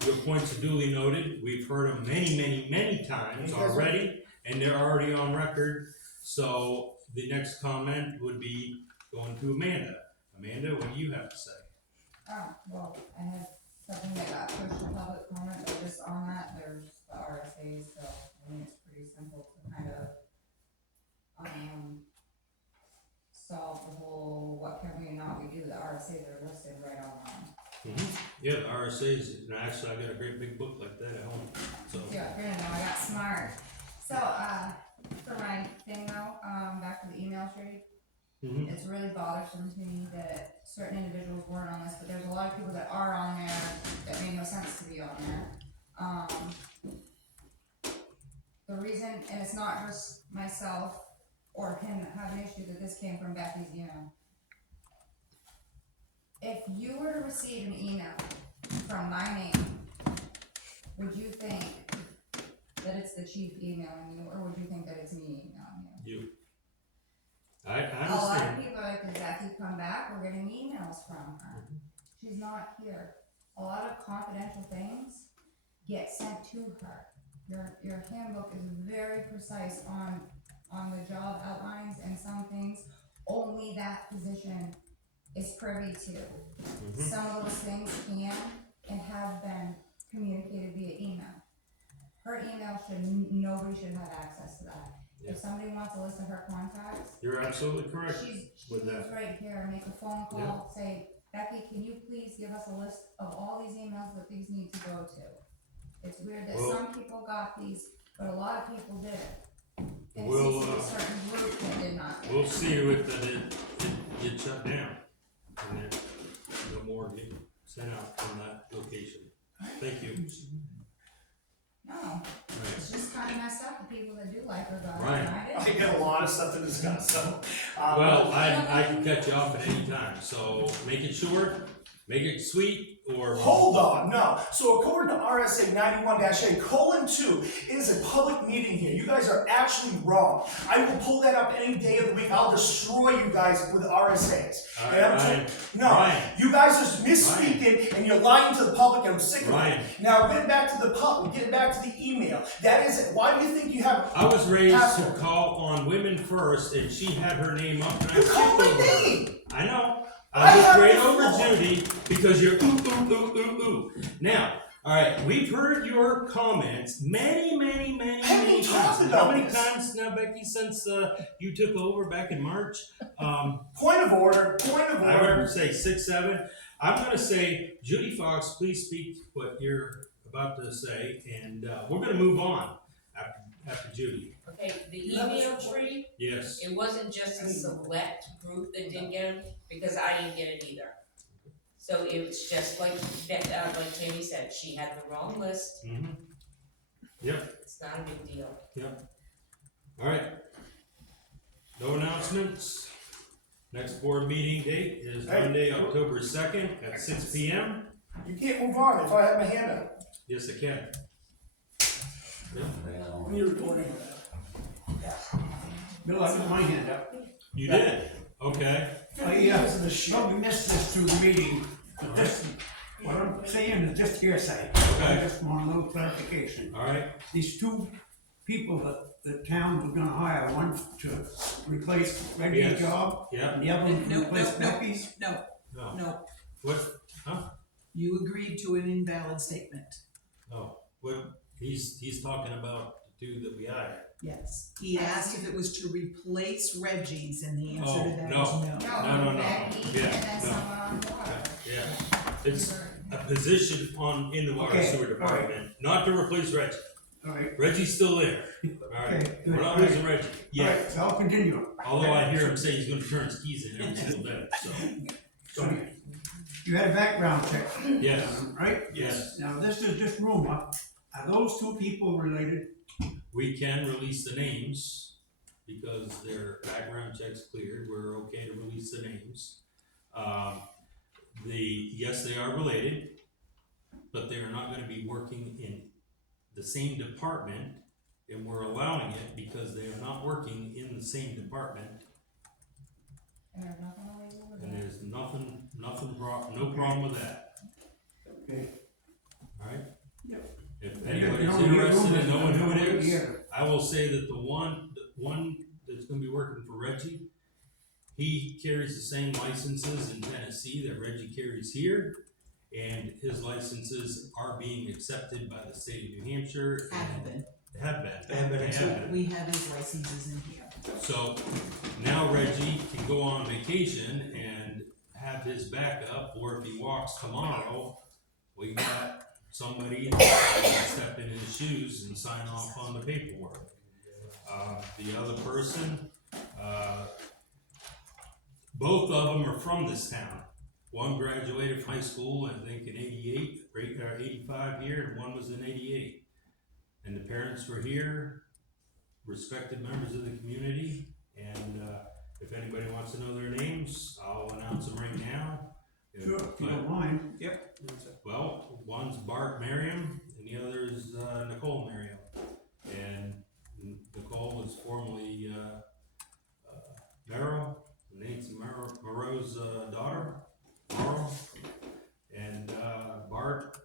Your points are duly noted. We've heard them many times already, and they're already on record. So the next comment would be going to Amanda. Amanda, what do you have to say? Well, I have something that got pushed to public comment, but just on that, there's the RSAs, so I think it's pretty simple to kind of, solve the whole, what can we not we do, the RSAs are listed right online. Yeah, the RSA's, and actually I got a great big book like that at home, so. Yeah, you're gonna know, I got smart. So, for my thing though, back to the email trade, it's really bothersome to me that certain individuals weren't on this, but there's a lot of people that are on there that made no sense to be on there. The reason, and it's not just myself or him that have an issue, that this came from Becky's email. If you were to receive an email from my name, would you think that it's the chief emailing you, or would you think that it's me emailing you? You. I understand. A lot of people are like, does Becky come back? We're getting emails from her. She's not here. A lot of confidential things get sent to her. Your handbook is very precise on the job outlines, and some things only that position is privy to. Some of those things can and have been communicated via email. Her email nobody should have access to that. If somebody wants to list of her contacts, You're absolutely correct she's with that. right here, make a phone call, say, Becky, can you please give us a list of all these emails that these need to go to? It's weird that some people got these, but a lot of people didn't. And it seems to be a certain group that did not. We'll see to it that it gets shut down, and then no more get sent out from that location. Thank you. No, it's just kind of messed up, the people that do like her got it, Right. and I didn't. I got a lot of stuff to discuss, so. Well, I can cut you off at any time, so make it short, make it sweet, or. Hold on, no. So according to RSA 91-A:2, it is a public meeting here. You guys are actually wrong. I will pull that up any day of the week. I'll destroy you guys with RSAs. All And I'm right, Ryan. no, Ryan. you guys are misspeaking and you're lying to the public, and I'm sick of Ryan. it. Now getting back to the public, getting back to the email. That is it. Why do you think you have I was raised to password? call on women first, and she had her name up, and I You skipped called my over her. name. I know. I I was have straight the over floor. Judy because you're ooh. Now, all right, we've heard your comments many Haven't talked times. about How many this. times now, Becky, since you took over back in March? Point of order. I would say 6, 7. I'm going to say, Judy Fox, please speak what you're about to say, and we're going to move on after Judy. Okay, the email tree, Yes. it wasn't just a select group that didn't get them, because I didn't get it either. So it was just like Tammy said, she had the wrong list, Yep. it's not a big deal. Yep. All right. No announcements. Next board meeting date is Monday, October 2nd at 6 p.m. You can't move on if I have my hand up. Yes, I can. Yep. When you're recording that. Bill, I got my hand up. You did, okay. Probably missed this through the meeting, but this, what I'm saying is just hearsay. Okay. I just want a little clarification. All right, These two people that the town was gonna hire, one to replace Reggie's Yes. job, yeah, and the other one to No, replace no, Becky's. no, no, no, what, you agreed to an invalid statement. no, what, he's talking about the two that we hired. Yes. He asked if it was to replace Reggie's, and the answer Oh, to that no. is no. No. Becky, Yeah, and then no. someone on board. Yeah, it's a position in the water Okay, sewer department, not to replace Reggie. Alright, Reggie's still there, alright, Okay, good. we're not losing Reggie, yeah, alright, so I'll continue. although I hear him say he's gonna turn his keys in every single day, so, So, you had a background check, yes, right? yes. Now, this is just rumor. Are those two people related? We can release the names, because their background check's cleared, we're okay to release the names. Yes, they are related, but they are not gonna be working in the same department, and we're allowing it because they are not working in the same department, And there's nothing illegal with and that. there's no problem with that, Okay. alright? Yep. If Yeah, anybody's no, interested you're in knowing who it is, yeah. I will say that the one that's gonna be working for Reggie, he carries the same licenses in Tennessee that Reggie carries here, and his licenses are being accepted by the state of New Hampshire. Have been. Have been. They have been They accepted. We have his licenses in here. So now Reggie can go on vacation and have his backup, or if he walks tomorrow, we got somebody that can step in his shoes and sign off on the paperwork. The other person, both of them are from this town. One graduated from high school, I think in 88, or 85 here, and one was in 88. And the parents were here, respected members of the community, and if anybody wants to know their names, I'll announce them right now. Sure, if you don't mind. Yep. Well, one's Bart Merriam, and the other is Nicole Merriam. And Nicole was formerly Merrill, Nancy Moreau's daughter, Laurel. And Bart,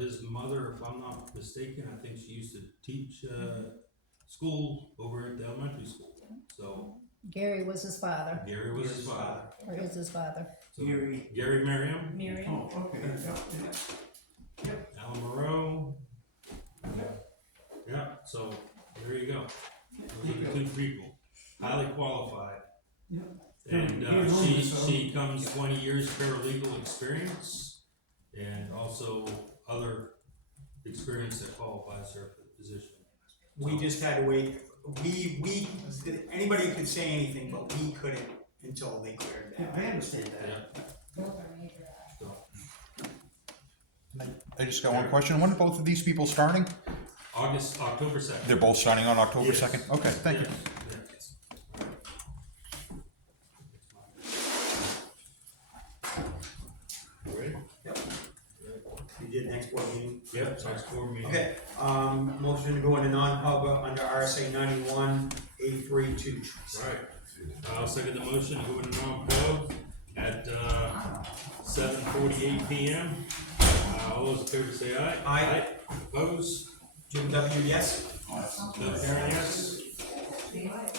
his mother, if I'm not mistaken, I think she used to teach school over at the elementary school. So Gary was his father, Gary was his father. or is his father. So, Gary. Gary Merriam, Miriam. Oh, okay, yeah. Alan Moreau. Yeah, so there you go. Those are the two people, highly qualified. Yep. And Yeah, she comes 20 years paralegal experience, and also other experience that qualifies her for the position. We just had to wait, anybody could say anything, but we couldn't until they cleared Yeah, that. I understand that. Both are major acts. I just got one question. When are both of these people starting? October 2nd. They're both starting on October Yes. 2nd? Okay, thank you. Yes. Ready? You did next board meeting? Yep, next board meeting. Okay, motion to go into non-pub under RSA 91, A32. Right. I'll second the motion, to go into non-pub at 7:48 PM. All those in favor say aye. Aye. Opposed? Jim W, yes? Bill Karen, yes? They like,